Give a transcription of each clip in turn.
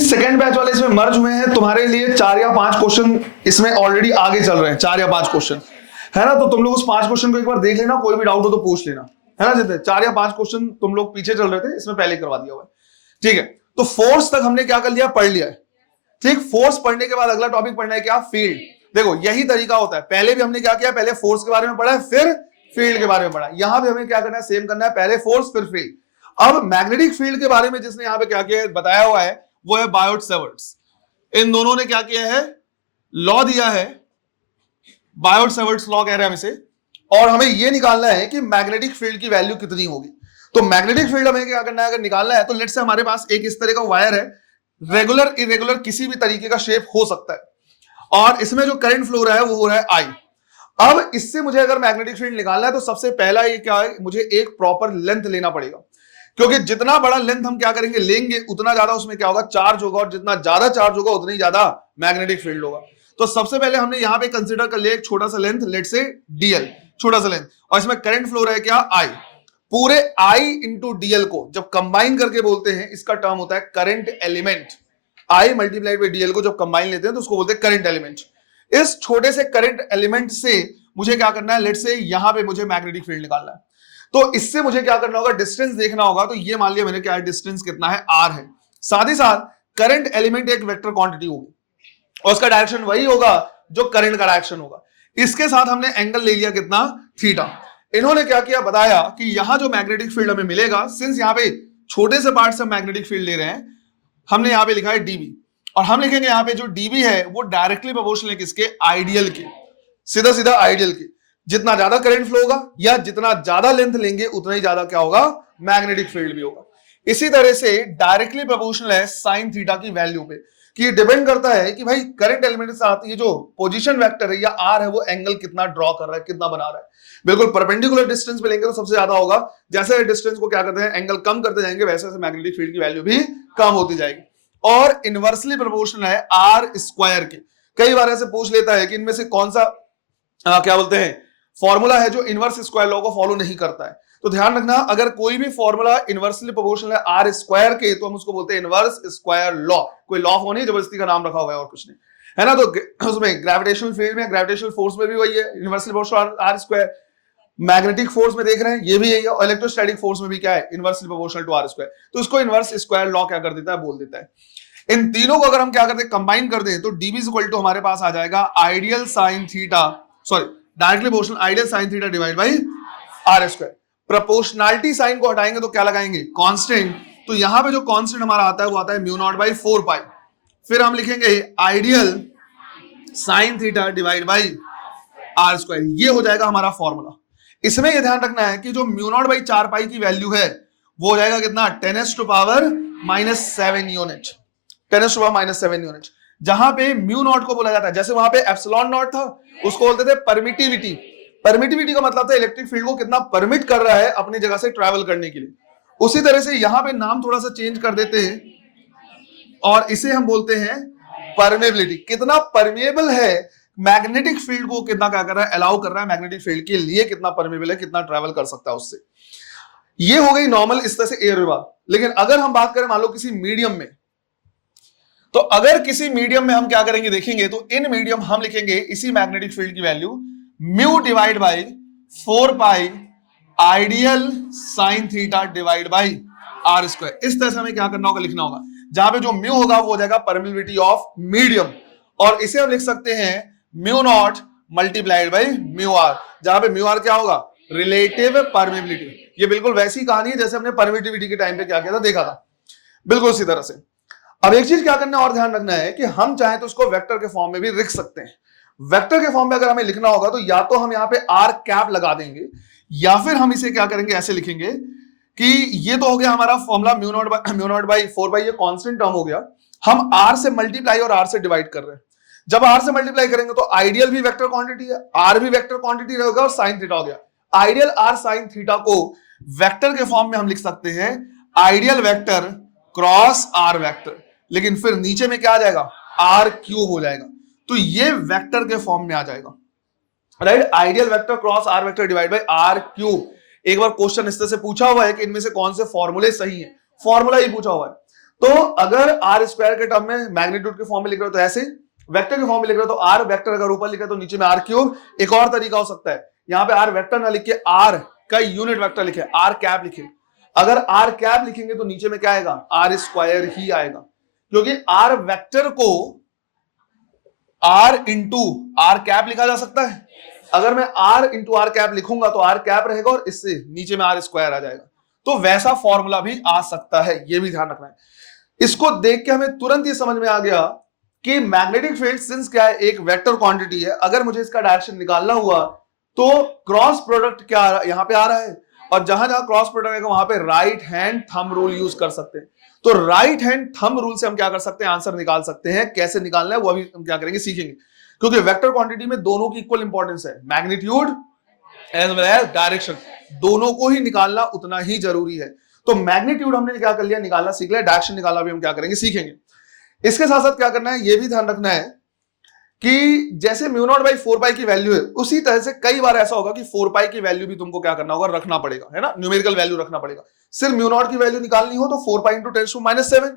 Second batch वाले इसमें मर्ज हुए हैं, तुम्हारे लिए 4 या 5 क्वेश्चन इसमें ऑलरेडी आगे चल रहे हैं, 4 या 5 क्वेश्चन है ना। तो तुम लोग उस 5 क्वेश्चन को एक बार देख लेना, कोई भी डाउट हो तो पूछ लेना, है ना। जितने 4 या 5 क्वेश्चन तुम लोग पीछे चल रहे थे, इसमें पहले करवा दिया हुआ है, ठीक है। तो फोर्स तक हमने क्या कर लिया, पढ़ लिया है, ठीक। फोर्स पढ़ने के बाद अगला टॉपिक पढ़ना है क्या, फील्ड। देखो यही तरीका होता है, पहले भी हमने क्या किया, पहले फोर्स के बारे में पढ़ा है, फिर फील्ड के बारे में पढ़ा। यहां भी हमें क्या करना है, सेम करना है, पहले फोर्स फिर फील्ड। अब मैग्नेटिक फील्ड के बारे में जिसने यहाँ पे क्या किया बताया हुआ है वो है बायोट-सैवर्ट्स। इन दोनों ने क्या किया है, लॉ दिया है, बायोट-सैवर्ट्स लॉ कह रहे हैं हम इसे, और हमें यह निकालना है कि मैग्नेटिक फील्ड की वैल्यू कितनी होगी। तो मैग्नेटिक फील्ड हमें क्या करना है, अगर निकालना है तो लेट्स से हमारे पास एक इस तरह का वायर है, रेगुलर इरेगुलर किसी भी तरीके का शेप हो सकता है, और इसमें जो करंट फ्लो रहा है वो हो रहा है आई। अब इससे मुझे अगर मैग्नेटिक फील्ड निकालना है तो सबसे पहला ये क्या है, मुझे एक प्रॉपर लेंथ लेना पड़ेगा, क्योंकि जितना बड़ा लेंथ हम क्या करेंगे लेंगे उतना ज्यादा उसमें क्या होगा, चार्ज होगा, और जितना ज्यादा चार्ज होगा उतना ही ज्यादा मैग्नेटिक फील्ड होगा। तो सबसे पहले हमने यहां पे कंसीडर कर लिया एक छोटा सा लेंथ, लेट से डीएल, छोटा सा लेंथ, और इसमें करंट फ्लो रहा है क्या, आई। पूरे आई इंटू डीएल को जब कंबाइन करके बोलते हैं, इसका टर्म होता है current element. I multiplied by DL को जब कंबाइन लेते हैं तो उसको बोलते हैं करंट एलिमेंट। इस छोटे से करंट एलिमेंट से मुझे क्या करना है, लेट से यहां पे मुझे मैग्नेटिक फील्ड निकालना है। तो इससे मुझे क्या करना होगा, डिस्टेंस देखना होगा। तो ये मान लिया मैंने क्या है, डिस्टेंस कितना है, आर है। साथ ही साथ करंट एलिमेंट एक वेक्टर क्वांटिटी होगी और उसका डायरेक्शन वही होगा जो करंट का डायरेक्शन होगा। इसके साथ हमने एंगल ले लिया कितना, थीटा। इन्होंने क्या किया बताया कि यहां जो मैग्नेटिक फील्ड हमें मिलेगा, सिंस यहां पे छोटे से पार्ट से मैग्नेटिक फील्ड ले रहे हैं, हमने यहां पे लिखा है डीबी, और हम लिखेंगे यहां पे जो डीबी है वो डायरेक्टली प्रोपोर्शनल है किसके, आइडियल के, सीधा सीधा आइडियल के। जितना ज्यादा करंट फ्लो होगा या जितना ज्यादा लेंथ लेंगे उतना ही ज्यादा क्या होगा, मैग्नेटिक फील्ड भी होगा। इसी तरह से डायरेक्टली प्रोपोर्शनल है साइन थीटा की वैल्यू पे, कि डिपेंड करता है कि भाई करंट एलिमेंट के साथ ये जो पोजीशन वेक्टर है या आर है वो एंगल कितना ड्रॉ कर रहा है, कितना बना रहा है। बिल्कुल परपेंडिकुलर डिस्टेंस पे लेंगे तो सबसे ज्यादा होगा, जैसे डिस्टेंस को क्या करते हैं एंगल कम करते जाएंगे वैसे वैसे मैग्नेटिक फील्ड की वैल्यू भी कम होती जाएगी। और इनवर्सली प्रोपोर्शनल है आर स्क्वायर के। कई बार ऐसे पूछ लेता है कि इनमें से कौन सा क्या बोलते हैं फॉर्मूला है जो इनवर्स स्क्वायर लॉ को फॉलो नहीं करता है। तो ध्यान रखना, अगर कोई भी फॉर्मूला इनवर्सली प्रोपोर्शनल है आर स्क्वायर के तो हम उसको बोलते हैं इनवर्स स्क्वायर लॉ। कोई लॉ होनी है, जबरदस्ती का नाम रखा हुआ है और कुछ नहीं, है ना। तो उसमें ग्रेविटेशनल फील्ड में, ग्रेविटेशनल फोर्स में भी वही है, inversely proportional r square. Magnetic force में देख रहे हैं ये भी यही है, और इलेक्ट्रोस्टैटिक फोर्स में भी क्या है, inversely proportional to r square. तो इसको इनवर्स स्क्वायर लॉ क्या कर देता है, बोल देता है। इन तीनों को अगर हम क्या करते हैं, कंबाइन कर दें तो डीबी इज इक्वल टू हमारे पास आ जाएगा ideal sine theta, sorry directly proportional ideal sine theta divide by r square. Proportionality sine को हटाएंगे तो क्या लगाएंगे, कांस्टेंट। तो यहां पे जो कांस्टेंट हमारा आता है वो आता है म्यू नॉट बाय 4 पाई। फिर हम लिखेंगे ideal sine theta divide by r square, ये हो जाएगा हमारा फॉर्मूला। इसमें यह ध्यान रखना है कि जो म्यू नॉट बाय 4 पाई की वैल्यू है वो हो जाएगा कितना, 10⁻⁻7 यूनिट, 10⁻⁻7 यूनिट। जहां पे म्यू नॉट को बोला जाता है, जैसे वहां पे एप्सिलॉन नॉट था उसको बोलते थे परमिटिविटी। परमिटिविटी का मतलब था इलेक्ट्रिक फील्ड को कितना परमिट कर रहा है अपनी जगह से ट्रैवल करने के लिए। उसी तरह से यहां पे नाम थोड़ा सा चेंज कर देते हैं और इसे हम बोलते हैं परमेबिलिटी। कितना परमेबल है मैग्नेटिक फील्ड को, कितना क्या कर रहा है, अलाउ कर रहा है मैग्नेटिक फील्ड के लिए, कितना परमेबल है, कितना ट्रैवल कर सकता है उससे। ये हो गई नॉर्मल इस तरह से एयर विभाग। लेकिन अगर हम बात करें मान लो किसी मीडियम में, तो अगर किसी मीडियम में हम क्या करेंगे देखेंगे, तो इन मीडियम हम लिखेंगे इसी मैग्नेटिक फील्ड की value mu divide by 4 pi ideal sine theta divide by r square. इस तरह से हमें क्या करना होगा, लिखना होगा। जहां पे जो म्यू होगा वो हो जाएगा परमेबिलिटी ऑफ मीडियम, और इसे हम लिख सकते हैं mu naught multiplied by mu r, जहां पे म्यू आर क्या होगा, रिलेटिव परमेबिलिटी। ये बिल्कुल वैसी कहानी है जैसे हमने परमिटिविटी के टाइम पे क्या किया था, देखा था, बिल्कुल उसी तरह से। अब एक चीज क्या करना है और ध्यान रखना है कि हम चाहें तो उसको वेक्टर के फॉर्म में भी लिख सकते हैं। वेक्टर के फॉर्म में अगर हमें लिखना होगा तो या तो हम यहां पे आर कैप लगा देंगे, या फिर हम इसे क्या करेंगे, ऐसे लिखेंगे कि ये तो हो गया हमारा फॉर्मूला म्यू नॉट बाई 4 पाई, ये कांस्टेंट टर्म हो गया। हम आर से मल्टीप्लाई और आर से डिवाइड कर रहे हैं। जब आर से मल्टीप्लाई करेंगे तो आइडियल भी वेक्टर क्वांटिटी है, आर भी वेक्टर क्वांटिटी रहेगा, और साइन थीटा हो गया। आइडियल आर साइन थीटा को वेक्टर के फॉर्म में हम लिख सकते हैं ideal vector cross r vector, लेकिन फिर नीचे में क्या आ जाएगा, आर क्यूब हो जाएगा। तो ये वेक्टर के फॉर्म में आ जाएगा, right. Ideal vector cross r vector divide by r cube. एक बार क्वेश्चन इस तरह से पूछा हुआ है कि इनमें से कौन से फॉर्मूले सही है, फॉर्मूला ही पूछा हुआ है। तो अगर आर स्क्वायर के टर्म में मैग्नीट्यूड के फॉर्म में लिख रहे हो तो ऐसे, वेक्टर के फॉर्म में लिख रहे हो तो आर वेक्टर, अगर ऊपर लिखा तो नीचे में आर क्यूब। एक और तरीका हो सकता है, यहां पे आर वेक्टर ना लिखे, आर का यूनिट वेक्टर लिखे, आर कैप लिखे। अगर आर कैप लिखेंगे तो नीचे में क्या आएगा, आर स्क्वायर ही आएगा, क्योंकि आर वेक्टर को आर इंटू आर कैप लिखा जा सकता है। अगर मैं आर इंटू आर कैप लिखूंगा तो आर कैप रहेगा और इससे नीचे में आर स्क्वायर आ जाएगा। तो वैसा फॉर्मूला भी आ सकता है, ये भी ध्यान रखना है। इसको देख के हमें तुरंत ये समझ में आ गया कि मैग्नेटिक फील्ड सिंस क्या है, एक वेक्टर क्वांटिटी है, अगर मुझे इसका डायरेक्शन निकालना हुआ तो क्रॉस प्रोडक्ट क्या यहां पे आ रहा है, और जहां जहां क्रॉस प्रोडक्ट आएगा वहां पे right hand thumb rule use कर सकते हैं। तो राइट हैंड थंब रूल से हम क्या कर सकते हैं, आंसर निकाल सकते हैं। कैसे निकालना है वो अभी हम क्या करेंगे, सीखेंगे, क्योंकि वेक्टर क्वांटिटी में दोनों की इक्वल इंपॉर्टेंस है, magnitude as well as direction, दोनों को ही निकालना उतना ही जरूरी है। तो मैग्नीट्यूड हमने क्या कर लिया, निकालना सीख लिया, डायरेक्शन निकालना भी हम क्या करेंगे, सीखेंगे। इसके साथ साथ क्या करना है, ये भी ध्यान रखना है कि जैसे म्यू नॉट बाई 4 पाई की वैल्यू है, उसी तरह से कई बार ऐसा होगा कि 4 पाई की वैल्यू भी तुमको क्या करना होगा, रखना पड़ेगा, है ना, न्यूमेरिकल वैल्यू रखना पड़ेगा। सिर्फ म्यू नॉट की वैल्यू निकालनी हो तो 4 पाई इंटू 10⁻⁷।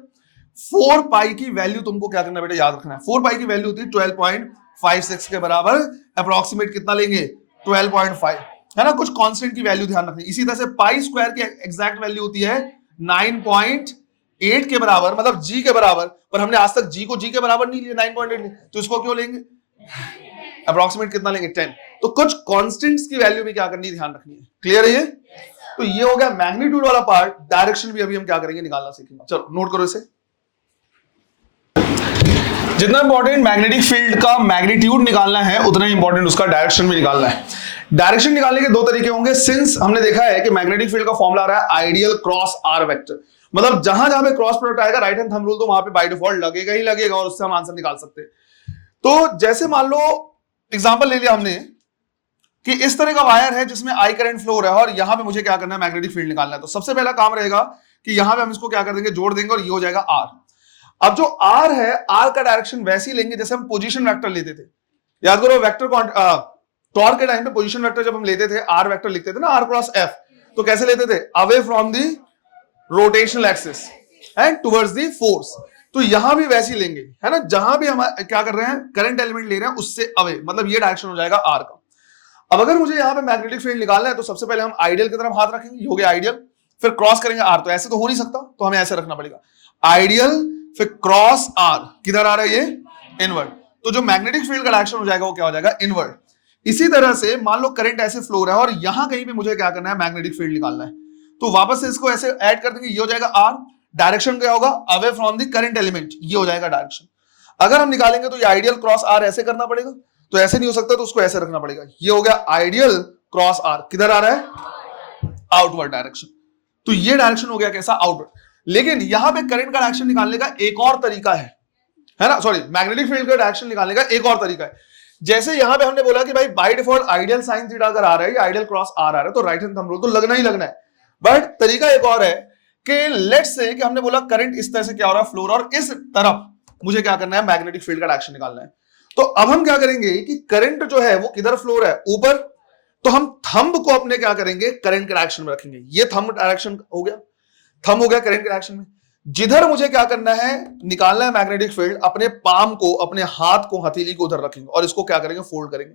4 पाई की वैल्यू तुमको क्या करना बेटा, याद रखना है। 4 पाई की वैल्यू होती है 12.56 के बराबर, अप्रोक्सीमेट कितना लेंगे, 12.5, है ना। कुछ कांस्टेंट की वैल्यू ध्यान रखनी। इसी तरह से पाई स्क्वायर की एग्जैक्ट वैल्यू होती है 9.8 के बराबर, मतलब जी के बराबर, पर हमने आज तक जी को जी के बराबर नहीं लिया, 9.8, तो इसको क्यों लेंगे, अप्रोक्सीमेट कितना लेंगे, 10। तो कुछ कांस्टेंट्स की वैल्यू भी क्या करनी है, ध्यान रखनी है। क्लियर है ये? तो ये हो गया मैग्नीट्यूड वाला पार्ट। डायरेक्शन भी अभी हम क्या करेंगे, निकालना सीखेंगे। चलो नोट करो इसे। जितना इंपॉर्टेंट मैग्नेटिक फील्ड का मैग्नीट्यूड निकालना है, उतना ही इंपॉर्टेंट उसका डायरेक्शन भी निकालना है। डायरेक्शन निकालने के दो तरीके होंगे। सिंस हमने देखा है कि मैग्नेटिक फील्ड का फॉर्मूला आ रहा है आइडियल क्रॉस आर वेक्टर, मतलब जहां जहां पे क्रॉस प्रोडक्ट आएगा राइट हैंड थंब रूल तो वहां पे बाय डिफॉल्ट लगेगा ही लगेगा, और उससे हम आंसर निकाल सकते हैं। तो जैसे मान लो एग्जांपल ले लिया हमने कि इस तरह का वायर है जिसमें आई करंट फ्लो हो रहा है, और यहां पे मुझे क्या करना है, मैग्नेटिक फील्ड निकालना है। तो सबसे पहला काम रहेगा कि यहां पे हम इसको क्या कर देंगे, जोड़ देंगे, और ये हो जाएगा आर। अब जो आर है, आर का डायरेक्शन वैसे ही लेंगे जैसे हम पोजीशन वेक्टर लेते थे। याद करो, वेक्टर टॉर्क के टाइम पे पोजीशन वेक्टर जब हम लेते थे, आर वेक्टर लिखते थे ना, आर क्रॉस एफ, तो कैसे लेते थे, away from the rotational axis and towards the force. तो यहां भी वैसे ही लेंगे, है ना, जहां भी हम क्या कर रहे हैं, करंट एलिमेंट ले रहे हैं उससे अवे, मतलब ये डायरेक्शन हो जाएगा आर का। अब अगर मुझे यहां पे मैग्नेटिक फील्ड निकालना है तो सबसे पहले हम आइडियल की तरफ हाथ रखेंगे, ये हो गया आइडियल, फिर क्रॉस करेंगे आर। तो ऐसे तो हो नहीं सकता, तो हमें ऐसे रखना पड़ेगा, आइडियल फिर क्रॉस आर, किधर आ रहा है ये, इनवर्ड। तो जो मैग्नेटिक फील्ड का डायरेक्शन हो जाएगा वो क्या हो जाएगा, इनवर्ड। इसी तरह से मान लो करंट ऐसे फ्लो हो रहा है और यहां कहीं पे मुझे क्या करना है, मैग्नेटिक फील्ड निकालना है, तो वापस से इसको ऐसे ऐड कर देंगे, ये हो जाएगा आर। डायरेक्शन क्या होगा, away from the current element, ये हो जाएगा डायरेक्शन। अगर हम निकालेंगे तो ये आइडियल क्रॉस आर ऐसे करना पड़ेगा, तो ऐसे नहीं हो सकता, तो उसको ऐसे रखना पड़ेगा। ये हो गया आइडियल क्रॉस आर, किधर आ रहा है, आउटवर्ड डायरेक्शन। तो ये डायरेक्शन हो गया कैसा, आउटवर्ड। लेकिन यहां पे करंट का डायरेक्शन निकालने का एक और तरीका है ना, सॉरी, मैग्नेटिक फील्ड का डायरेक्शन निकालने का एक और तरीका है। जैसे यहां पे हमने बोला कि भाई by default ideal sine theta अगर आ रहा है, आइडियल क्रॉस आर आ रहा है, तो राइट हैंड थंब रूल तो लगना ही लगना है। बट तरीका एक और है कि लेट्स से कि हमने बोला करंट इस तरह से क्या हो रहा है, फ्लो, और इस तरफ मुझे क्या करना है, मैग्नेटिक फील्ड का डायरेक्शन निकालना है। तो अब हम क्या करेंगे कि करंट जो है वो किधर फ्लो रहा है, ऊपर, तो हम थंब को अपने क्या करेंगे, करंट के डायरेक्शन में रखेंगे। ये थंब डायरेक्शन हो गया, थंब हो गया करंट के डायरेक्शन में। जिधर मुझे क्या करना है, निकालना है मैग्नेटिक फील्ड, अपने पाम को, अपने हाथ को, हथेली को उधर रखेंगे और इसको क्या करेंगे, फोल्ड करेंगे।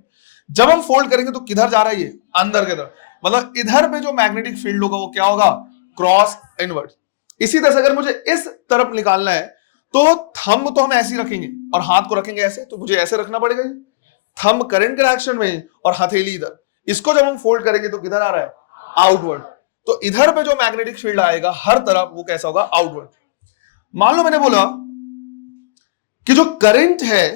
जब हम फोल्ड करेंगे तो किधर जा रहा है ये, अंदर की तरफ, मतलब इधर पे जो मैग्नेटिक फील्ड होगा वो क्या होगा, क्रॉस इनवर्ड। इसी तरह से अगर मुझे इस तरफ निकालना है तो थंब तो हम ऐसे ही रखेंगे और हाथ को रखेंगे ऐसे, तो मुझे ऐसे रखना पड़ेगा, थंब करंट के डायरेक्शन में और हथेली इधर। इसको जब हम फोल्ड करेंगे तो किधर आ रहा है, आउटवर्ड। तो इधर पे जो मैग्नेटिक फील्ड आएगा हर तरफ वो कैसा होगा, आउटवर्ड। मान लो मैंने बोला कि जो करंट है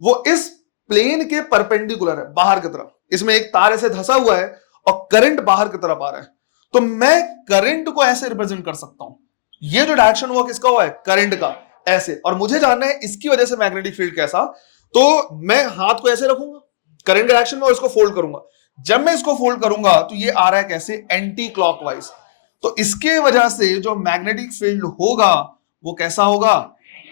वो इस प्लेन के परपेंडिकुलर है, बाहर की तरफ, इसमें एक तार ऐसे धंसा हुआ है और करंट बाहर की तरफ आ रहा है, तो मैं करंट को ऐसे रिप्रेजेंट कर सकता हूं। ये जो डायरेक्शन हुआ किसका हुआ है, करंट का, ऐसे। और मुझे जानना है इसकी वजह से मैग्नेटिक फील्ड कैसा, तो मैं हाथ को ऐसे रखूंगा करंट के डायरेक्शन में और इसको फोल्ड करूंगा। जब मैं इसको फोल्ड करूंगा तो ये आ रहा है कैसे, एंटी क्लॉकवाइज। तो इसके वजह से जो मैग्नेटिक फील्ड होगा वो कैसा होगा,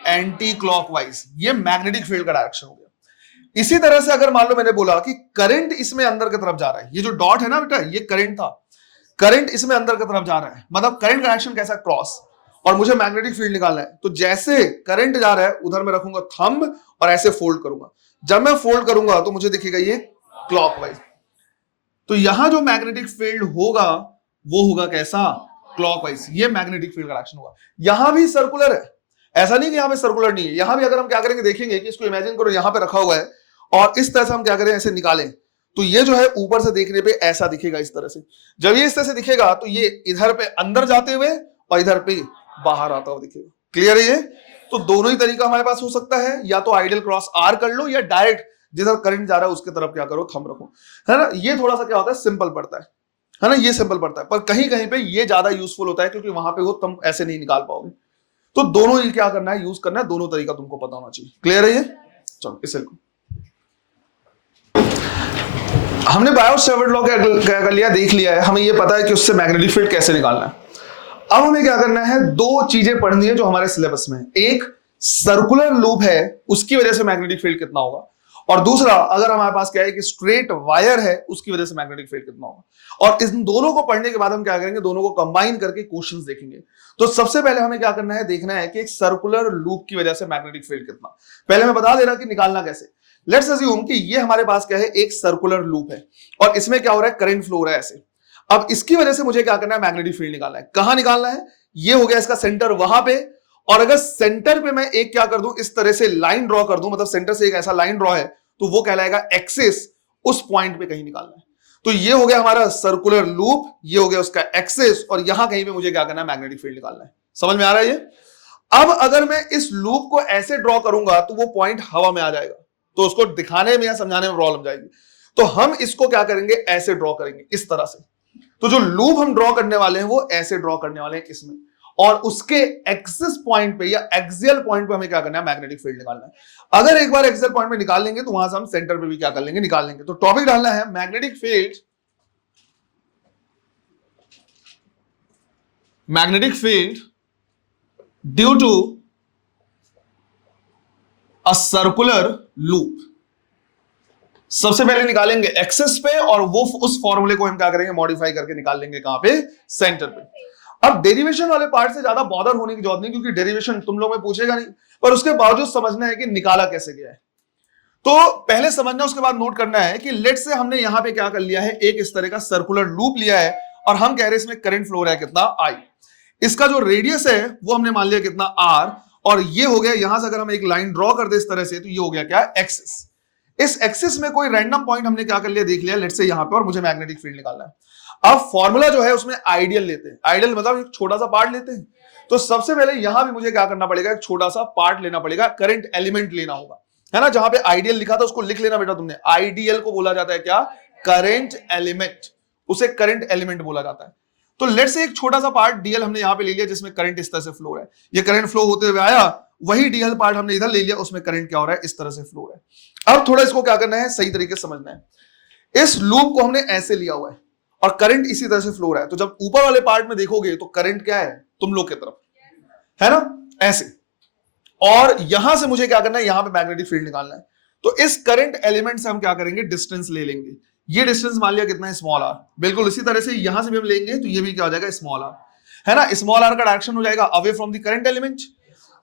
एंटी क्लॉकवाइज। ये मैग्नेटिक फील्ड का डायरेक्शन हो गया। इसी तरह से अगर मान लो मैंने बोला कि करंट इसमें अंदर की तरफ जा रहा है, ये जो डॉट है ना बेटा, ये करंट था, करंट इसमें अंदर की तरफ जा रहा है, मतलब करंट का डायरेक्शन कैसा, क्रॉस, और मुझे मैग्नेटिक फील्ड निकालना है, तो जैसे करंट जा रहा है उधर मैं रखूंगा थंब और ऐसे फोल्ड करूंगा। जब मैं फोल्ड करूंगा तो मुझे दिखेगा ये क्लॉकवाइज। तो यहां जो मैग्नेटिक फील्ड होगा वो होगा कैसा, क्लॉकवाइज। ये मैग्नेटिक फील्ड का एक्शन होगा। यहां भी सर्कुलर है, ऐसा नहीं कि यहां पे सर्कुलर नहीं है। यहां भी अगर हम क्या करेंगे, देखेंगे कि इसको इमेजिन करो यहां पे रखा हुआ है और इस तरह से हम क्या करें, ऐसे निकालें, तो ये जो है ऊपर से देखने पे ऐसा दिखेगा इस तरह से। जब ये इस तरह से दिखेगा तो ये इधर पे अंदर जाते हुए और इधर पे बाहर आता हुआ दिखेगा। क्लियर है ये? तो दोनों ही तरीका हमारे पास हो सकता है, या तो आइडियल क्रॉस आर कर लो या डायरेक्ट जिधर करंट जा रहा है उसके तरफ क्या करो, थंब रखो, है ना। ये थोड़ा सा क्या होता है, सिंपल पड़ता है ना, ये सिंपल पड़ता है, पर कहीं कहीं पे ये ज्यादा यूजफुल होता है क्योंकि वहां पे वो तुम ऐसे नहीं निकाल पाओगे। तो दोनों ही क्या करना है, यूज करना है, दोनों तरीका तुमको पता होना चाहिए। क्लियर है ये? चलो इसे हमने बायो-सेवर्ट लॉ क्या कर लिया, देख लिया है, हमें ये पता है कि उससे मैग्नेटिक फील्ड कैसे निकालना है। अब हमें क्या करना है, दो चीजें पढ़नी है जो हमारे सिलेबस में है। एक सर्कुलर लूप है, उसकी वजह से मैग्नेटिक फील्ड कितना होगा, और दूसरा अगर हमारे पास क्या है कि स्ट्रेट वायर है उसकी वजह से मैग्नेटिक फील्ड कितना होगा। और इन दोनों को पढ़ने के बाद हम क्या करेंगे, दोनों को कंबाइन करके क्वेश्चंस देखेंगे। तो सबसे पहले हमें क्या करना है, देखना है कि एक सर्कुलर लूप की वजह से मैग्नेटिक फील्ड कितना। पहले मैं बता दे रहा कि निकालना कैसे। लेट्स अज्यूम कि ये हमारे पास क्या है, एक सर्कुलर लूप है और इसमें क्या हो रहा है, करंट फ्लो हो रहा है ऐसे। अब इसकी वजह से मुझे क्या करना है, मैग्नेटिक फील्ड निकालना है। कहां निकालना है, ये हो गया इसका सेंटर वहां पे, और अगर सेंटर पे मैं एक क्या कर दूं, इस तरह से लाइन ड्रॉ कर दूं, मतलब सेंटर से एक ऐसा लाइन ड्रॉ है तो वो कहलाएगा एक्सिस, उस पॉइंट पे कहीं निकालना है। तो ये हो गया हमारा सर्कुलर लूप, ये हो गया उसका एक्सिस, और यहां कहीं पे मुझे क्या करना है, मैग्नेटिक फील्ड निकालना है। समझ में आ रहा है ये? अब अगर मैं इस लूप को ऐसे ड्रॉ करूंगा तो वो पॉइंट हवा में आ जाएगा, तो उसको दिखाने में या समझाने में प्रॉब्लम जाएगी। तो हम इसको क्या करेंगे, ऐसे ड्रॉ करेंगे इस तरह से। तो जो लूप हम ड्रॉ करने वाले हैं वो ऐसे ड्रॉ करने वाले हैं इसमें, और उसके एक्सिस पॉइंट पे या एक्सियल पॉइंट पे हमें क्या करना है, मैग्नेटिक फील्ड निकालना है। अगर एक बार एक्सियल पॉइंट में निकाल लेंगे तो वहां से हम सेंटर पे भी क्या कर लेंगे, निकाल लेंगे। तो टॉपिक डालना है magnetic field due to a circular loop. सबसे पहले निकालेंगे एक्सेस पे, और वो उस फॉर्मूले को हम क्या करेंगे, मॉडिफाई करके निकाल लेंगे कहां पे, सेंटर पे। अब डेरिवेशन वाले पार्ट से ज्यादा बॉदर होने की जरूरत नहीं, क्योंकि डेरिवेशन तुम लोग में पूछेगा नहीं, पर उसके बावजूद समझना है कि निकाला कैसे गया है। तो पहले समझना, उसके बाद नोट करना है कि लेट से हमने यहां पे क्या कर लिया है, एक इस तरह का सर्कुलर लूप लिया है और हम कह रहे हैं इसमें करंट फ्लो रहा है कितना, आई। इसका जो रेडियस है वो हमने मान लिया कितना, आर, और ये हो गया, यहां से अगर हम एक लाइन ड्रॉ कर दे इस तरह से तो ये हो गया क्या, एक्सिस। इस एक्सिस में कोई रैंडम पॉइंट हमने क्या कर लिया, देख लिया, लेट्स से यहां पे, और मुझे मैग्नेटिक फील्ड निकालना है। अब फॉर्मूला जो है उसमें आइडियल लेते हैं, आइडियल मतलब एक छोटा सा पार्ट लेते हैं। तो सबसे पहले यहां भी मुझे क्या करना पड़ेगा, एक छोटा सा पार्ट लेना पड़ेगा, करंट एलिमेंट लेना होगा, है ना। जहां पे आइडियल लिखा था उसको लिख लेना बेटा तुमने। आइडियल को बोला जाता है क्या, करंट एलिमेंट, उसे करंट एलिमेंट बोला जाता है। तो लेट्स से एक छोटा सा पार्ट डीएल हमने यहां पे ले लिया जिसमें करंट इस तरह से फ्लो है, ये करंट फ्लो होते हुए आया, वही डीएल पार्ट हमने इधर ले लिया, उसमें करंट क्या हो रहा है, इस तरह से फ्लो हो रहा है। अब थोड़ा इसको क्या करना है, सही तरीके से समझना है। इस लूप को हमने ऐसे लिया हुआ है और करंट इसी तरह से फ्लो रहा है, तो जब ऊपर वाले पार्ट में देखोगे तो करंट क्या है, तुम लोग की तरफ, है ना, ऐसे। और यहां से मुझे क्या करना है, यहां पे मैग्नेटिक फील्ड निकालना है। तो इस करंट एलिमेंट से हम क्या करेंगे, डिस्टेंस ले लेंगे। ये डिस्टेंस मान लिया कितना है, स्मॉल आर। बिल्कुल इसी तरह से यहां से भी हम लेंगे तो ये भी क्या हो जाएगा, स्मॉल आर, है ना। स्मॉल आर का डायरेक्शन हो जाएगा away from the current element.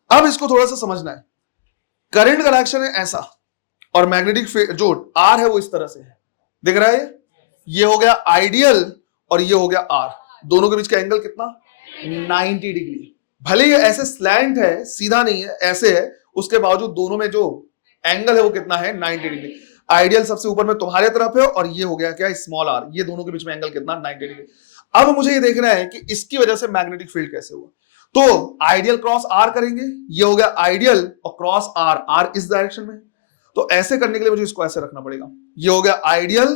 अब इसको थोड़ा सा समझना है, करंट का डायरेक्शन है ऐसा, और मैग्नेटिक फील्ड जो आर है वो इस तरह से है, दिख रहा है। ये हो गया आइडियल और ये हो गया आर, दोनों के बीच का एंगल कितना, 90 डिग्री। भले ये ऐसे स्लैंट है, सीधा नहीं है, ऐसे है, उसके बावजूद दोनों में जो एंगल है वो कितना है, 90 डिग्री। आइडियल सबसे ऊपर में तुम्हारे तरफ है और ये हो गया क्या, स्मॉल आर, ये दोनों के बीच में एंगल कितना, 90 डिग्री। अब मुझे ये देखना है कि इसकी वजह से मैग्नेटिक फील्ड कैसे हुआ। तो आइडियल क्रॉस आर करेंगे, ये हो गया आइडियल और क्रॉस आर, आर इस डायरेक्शन में। तो ऐसे करने के लिए मुझे इसको ऐसे रखना पड़ेगा, ये हो गया आइडियल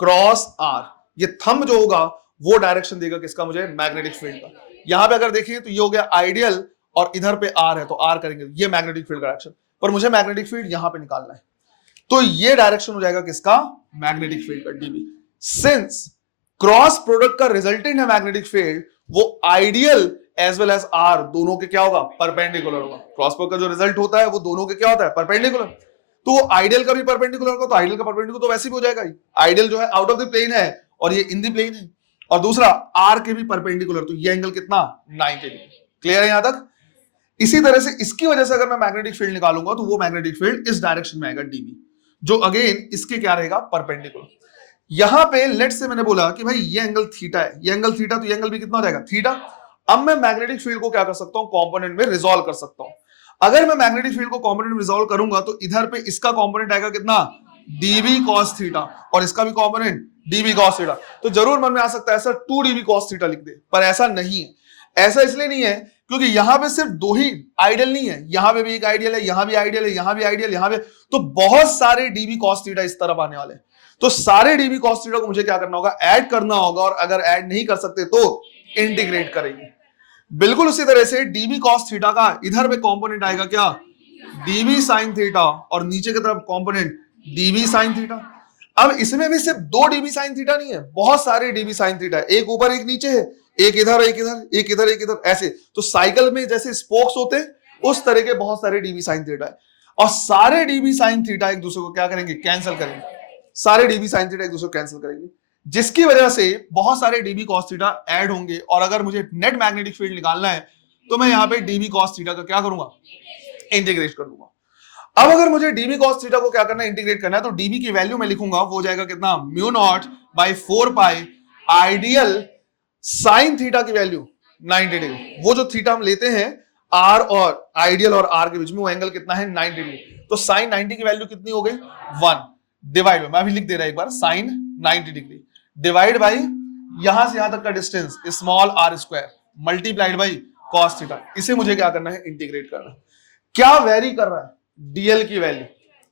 क्रॉस आर, ये थंब जो होगा वो डायरेक्शन देगा किसका, मुझे मैग्नेटिक फील्ड का। यहां पे अगर देखें तो ये हो गया आइडियल और इधर पे आर है, तो आर करेंगे, ये मैग्नेटिक फील्ड का डायरेक्शन, पर मुझे मैग्नेटिक फील्ड यहां पे निकालना है, तो ये डायरेक्शन हो जाएगा किसका, मैग्नेटिक फील्ड का, डीबी। सिंस क्रॉस प्रोडक्ट का रिजल्टेंट है मैग्नेटिक फील्ड, वो ideal as well as r दोनों के क्या होगा, परपेंडिकुलर होगा। क्रॉस प्रोडक्ट का जो रिजल्ट होता है वो दोनों के क्या होता है, परपेंडिकुलर। तो आइडियल का भी परपेंडिकुलर होगा, तो आइडियल का परपेंडिकुलर तो वैसे भी हो जाएगा ही। आइडियल जो है आउट ऑफ द प्लेन है और ये इन द प्लेन है, और दूसरा आर के भी परपेंडिकुलर, तो ये एंगल कितना, 90 डिग्री। क्लियर है यहां तक? इसी तरह से इसकी वजह से अगर मैं मैग्नेटिक फील्ड निकालूंगा तो वो मैग्नेटिक फील्ड इस डायरेक्शन में आएगा डीबी, जो अगेन इसके क्या रहेगा, परपेंडिकुलर। यहां पे लेट से मैंने बोला कि भाई ये एंगल थीटा है, ये एंगल थीटा, तो ये एंगल भी कितना हो जाएगा, थीटा। अब मैं मैग्नेटिक फील्ड को क्या कर सकता हूं, कंपोनेंट में रिजॉल्व कर सकता हूं। अगर मैं मैग्नेटिक फील्ड को कंपोनेंट में रिजॉल्व करूंगा तो इधर पे इसका कंपोनेंट आएगा कितना, डीबी कॉस थीटा, और इसका भी कंपोनेंट डीबी कॉस थीटा। तो जरूर मन में आ सकता है सर 2 डीबी कॉस थीटा लिख दे, पर ऐसा नहीं है। ऐसा इसलिए नहीं है क्योंकि यहां पे सिर्फ 2 ही आइडियल नहीं है, यहां पे भी एक आइडियल है, यहां भी आइडियल है, यहां भी आइडियल, यहां पे, तो बहुत सारे डीबी कॉस थीटा इस तरफ आने वाले हैं। तो सारे डीबी कॉस थीटा को मुझे क्या करना होगा, ऐड करना होगा, और अगर ऐड नहीं कर सकते तो इंटीग्रेट करेंगे। बिल्कुल उसी तरह से डीबी कॉस थीटा का इधर पे कंपोनेंट आएगा क्या, डीबी साइन थीटा, और नीचे की तरफ कंपोनेंट डीबी साइन थीटा। अब इसमें भी सिर्फ 2 डीबी साइन थीटा नहीं है, बहुत सारे डीबी साइन थीटा है, एक ऊपर एक नीचे है, एक इधर एक इधर, एक इधर एक इधर, ऐसे। तो साइकिल में जैसे स्पोक्स होते हैं उस तरह के बहुत सारे डीबी साइन थीटा है, और सारे डीबी साइन थीटा एक दूसरे को क्या करेंगे, कैंसिल करेंगे। सारे डीबी साइन थीटा एक दूसरे को कैंसिल करेंगे, जिसकी वजह से बहुत सारे डीबी कॉस थीटा ऐड होंगे। और अगर मुझे नेट मैग्नेटिक फील्ड निकालना है तो मैं यहाँ पे डीबी कॉस थीटा का क्या करूंगा, इंटीग्रेट कर दूंगा। अब अगर मुझे डीबी कॉस थीटा को क्या करना है, इंटीग्रेट करना है, तो डीबी की वैल्यू मैं लिखूंगा, वो जाएगा कितना, mu naught by 4 pi ideal sine theta की वैल्यू 90 डिग्री। वो जो थीटा हम लेते हैं आर और आइडियल और आर के बीच में, वो एंगल कितना है, 90 डिग्री। तो साइन 90 की वैल्यू कितनी हो गई, 1 डिवाइड बाय, मैं भी लिख दे रहा एक बार, साइन 90 डिग्री डिवाइड बाई यहां से यहां तक का distance small r square multiplied by cos theta. इसे मुझे क्या करना है, इंटीग्रेट करना है। क्या वेरी कर रहा है, डीएल की वैल्यू,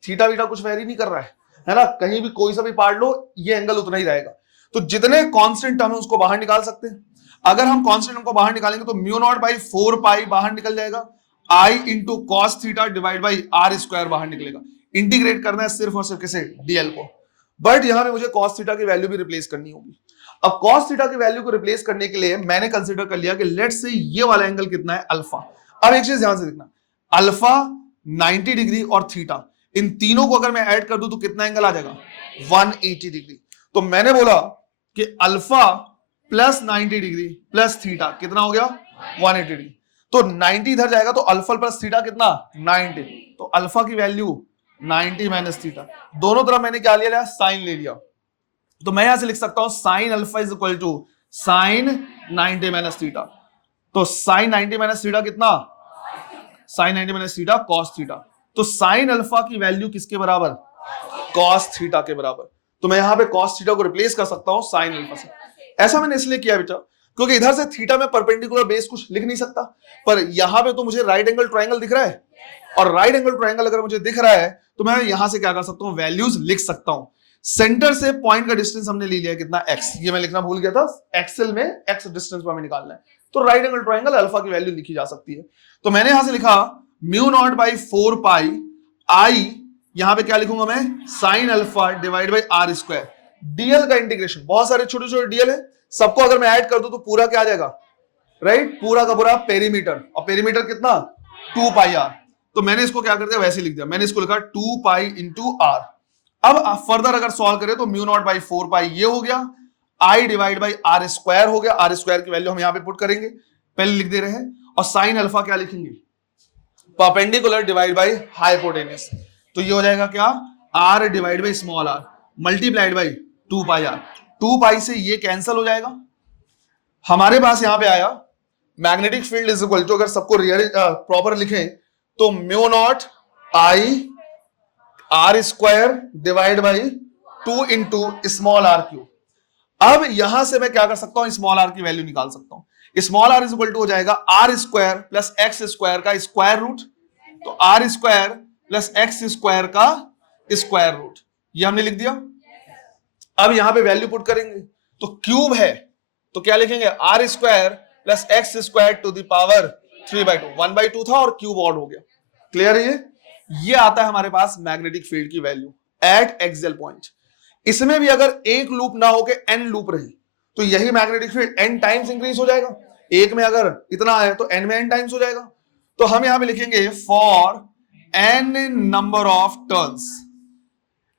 थीटा वीटा कुछ वेरी नहीं कर रहा है ना, कहीं भी कोई सा भी पार्ट लो ये एंगल उतना ही रहेगा। तो जितने कांस्टेंट टर्म है उसको बाहर निकाल सकते हैं। अगर हम कांस्टेंट टर्म को बाहर निकालेंगे तो म्यू नॉट बाई 4 पाई बाहर निकल जाएगा, I into cos theta divide by r square बाहर निकलेगा। इंटीग्रेट करना है सिर्फ और सिर्फ किसे, डीएल को। बट यहां पे मुझे कॉस थीटा की वैल्यू भी रिप्लेस करनी होगी। अब कॉस थीटा की वैल्यू को रिप्लेस करने के लिए मैंने कंसीडर कर लिया कि लेट्स से ये वाला एंगल कितना है, अल्फा। अब एक चीज ध्यान से देखना, अल्फा 90 डिग्री और थीटा, इन तीनों को अगर मैं ऐड कर दूं तो कितना एंगल आ जाएगा, 180 डिग्री। तो मैंने बोला कि alpha plus 90 degree plus theta कितना हो गया, 180 डिग्री। तो 90 इधर जाएगा तो अल्फा प्लस थीटा कितना, 90। तो अल्फा की वैल्यू 90 माइनस थीटा, दोनों तरफ मैंने क्या ले लिया, साइन ले लिया। तो मैं यहां से लिख सकता हूं sine alpha is equal to sine 90 minus theta. तो साइन 90 माइनस थीटा कितना, sine 90 minus theta cos theta. तो साइन अल्फा की वैल्यू किसके बराबर, कॉस थीटा के बराबर। तो मैं यहां पे कॉस थीटा को रिप्लेस कर सकता हूं साइन अल्फा से। ऐसा मैंने इसलिए किया बेटा क्योंकि इधर से थीटा में परपेंडिकुलर बेस कुछ लिख नहीं सकता, पर यहां पे तो मुझे राइट एंगल ट्रायंगल दिख रहा है, और राइट एंगल ट्रायंगल अगर मुझे दिख रहा है तो मैं यहां से क्या कर सकता हूं, वैल्यूज लिख सकता हूं। सेंटर से पॉइंट का डिस्टेंस हमने ले लिया कितना, x, ये मैं लिखना भूल गया था, एक्सेल में x डिस्टेंस को हमें निकालना है। तो राइट एंगल ट्रायंगल अल्फा की वैल्यू लिखी जा सकती है। तो मैंने यहां से लिखा mu naught by 4 pi I, यहां पे क्या लिखूंगा मैं, sine alpha divide by r square. Dl का इंटीग्रेशन, बहुत सारे छोटे छोटे डीएल है, सबको अगर मैं ऐड कर दूं तो पूरा क्या आ जाएगा, राइट, पूरा का पूरा पेरीमीटर, और पेरीमीटर कितना, 2 पाई आर। तो मैंने इसको क्या कर दिया, वैसे लिख दिया, मैंने इसको लिखा 2 पाई इंटू आर। अब फर्दर अगर सॉल्व करें तो म्यू नॉट बाई 4 पाई ये हो गया, I divide by r square हो गया, आर स्क्वायर की वैल्यू हम यहां पे पुट करेंगे, पहले लिख दे रहे हैं, और साइन अल्फा क्या लिखेंगे, परपेंडिकुलर डिवाइड बाई हाइपोटेन्यूस। तो ये हो जाएगा क्या, r divide by small r multiplied by 2 pi r. 2 pi से ये कैंसिल हो जाएगा, हमारे पास यहां पे आया magnetic field is equal to, अगर सबको रियल प्रॉपर लिखें तो mu naught I R square divide by 2 into small R cube. अब यहां से मैं क्या कर सकता हूं, स्मॉल आर की वैल्यू निकाल सकता हूं। Small R is equal to हो जाएगा R square plus X square का स्क्वायर रूट, तो R square plus X square का स्क्वायर रूट, ये हमने लिख दिया। अब यहां पे वैल्यू पुट करेंगे तो क्यूब है तो क्या लिखेंगे, R square plus X square to the power 3/2, 1/2 था और क्यूब ऑड हो गया। क्लियर है ये आता है हमारे पास मैग्नेटिक फील्ड की वैल्यू एट एक्सियल पॉइंट। इसमें भी अगर एक लूप ना होके एन लूप रहे तो यही magnetic field N times increase हो जाएगा। एक में अगर इतना है तो एन में एन टाइम्स हो जाएगा। तो हम यहां पे लिखेंगे for N number of turns,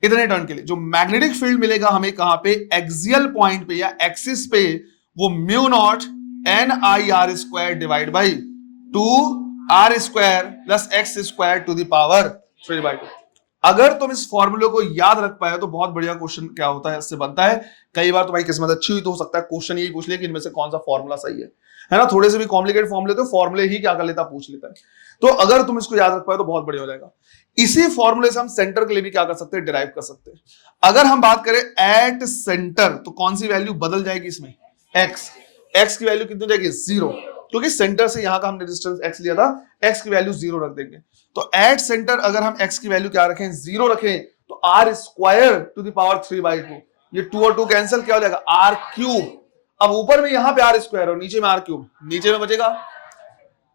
इतने टर्न के लिए जो मैग्नेटिक फील्ड मिलेगा हमें कहां पे, एक्सियल पॉइंट पे या एक्सिस पे, वो mu naught N I R square divide by 2r² plus x² to the power 3/2। अगर तुम इस फॉर्मूले को याद रख पाए तो बहुत बढ़िया क्वेश्चन क्या होता है इससे बनता है। कई बार तुम्हारी किस्मत अच्छी हुई तो हो सकता है क्वेश्चन यही पूछ ले कि इनमें से कौन सा फॉर्मूला सही है ना। थोड़े से भी कॉम्प्लिकेटेड फॉर्मूले तो फॉर्मूले ही क्या कर लेता, पूछ लेता है। तो अगर तुम इसको याद रख पाए तो बहुत बढ़िया हो जाएगा। इसी फॉर्मूले से हम सेंटर के लिए भी क्या कर सकते हैं, डिराइव कर सकते हैं। अगर हम बात करें एट सेंटर तो कौन सी वैल्यू बदल जाएगी इसमें, x की वैल्यू कितनी हो जाएगी, 0, क्योंकि सेंटर से यहां का हमने डिस्टेंस x लिया था, x की वैल्यू 0 रख देंगे। तो एट सेंटर अगर हम x की वैल्यू क्या रखें, 0 रखें तो r² टू द पावर 3/2, ये 2 और 2 कैंसिल, क्या हो जाएगा r³। अब ऊपर में यहां पे r² और नीचे में r³, नीचे में बचेगा।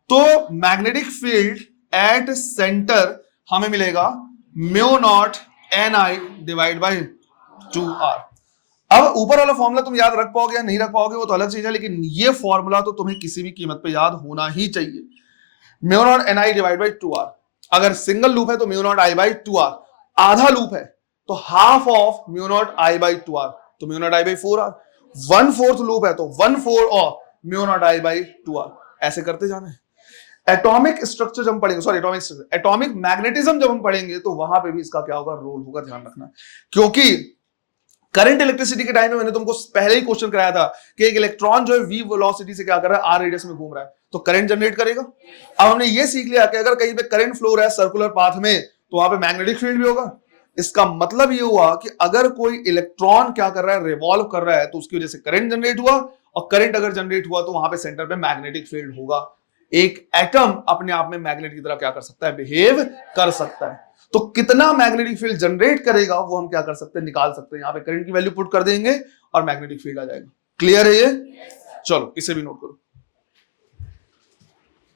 तो मैग्नेटिक फील्ड एट सेंटर हमें मिलेगा μ0 Ni डिवाइड बाई 2r। अब ऊपर वाला फॉर्मूला तुम याद रख पाओगे या नहीं रख पाओगे वो तो अलग चीज है, लेकिन ये फॉर्मूला तो तुम्हें किसी भी कीमत पे याद होना ही चाहिए। μ0 Ni डिवाइड बाई 2r। अगर सिंगल लूप है तो μ0 I बाई 2r, आधा लूप है तो half of μ0 I by 2r, तो μ0 I बाई 4r। 1/4 लूप है तो 1/4 ऑफ μ0 I बाई 2r। ऐसे करते जाना है। एटॉमिक स्ट्रक्चर जब हम पढ़ेंगे, सॉरी एटॉमिक मैग्नेटिज्म जब हम पढ़ेंगे तो वहां पे भी इसका क्या होगा, रोल होगा, ध्यान रखना। क्योंकि करंट इलेक्ट्रिसिटी के टाइम में मैंने तुमको पहले ही क्वेश्चन कराया था कि एक इलेक्ट्रॉन जो है v वेलोसिटी से क्या कर रहा है, r रेडियस में घूम रहा है, तो करंट जनरेट करेगा। अब हमने ये सीख लिया कि अगर कहीं पे करंट फ्लो हो रहा है सर्कुलर पाथ में तो वहां पे मैग्नेटिक फील्ड भी होगा। इसका मतलब ये हुआ कि अगर कोई इलेक्ट्रॉन क्या कर रहा है, रिवॉल्व कर रहा है, तो उसकी वजह से करंट जनरेट हुआ, और करंट अगर जनरेट हुआ तो वहां पे सेंटर पे मैग्नेटिक फील्ड होगा। एक एटम अपने आप में मैग्नेट की तरह क्या कर सकता है, बिहेव कर सकता है। तो कितना मैग्नेटिक फील्ड जनरेट करेगा वो हम क्या कर सकते हैं, निकाल सकते हैं। यहां पे करंट की वैल्यू पुट कर देंगे और मैग्नेटिक फील्ड आ जाएगा। क्लियर है ये? चलो इसे भी नोट करो।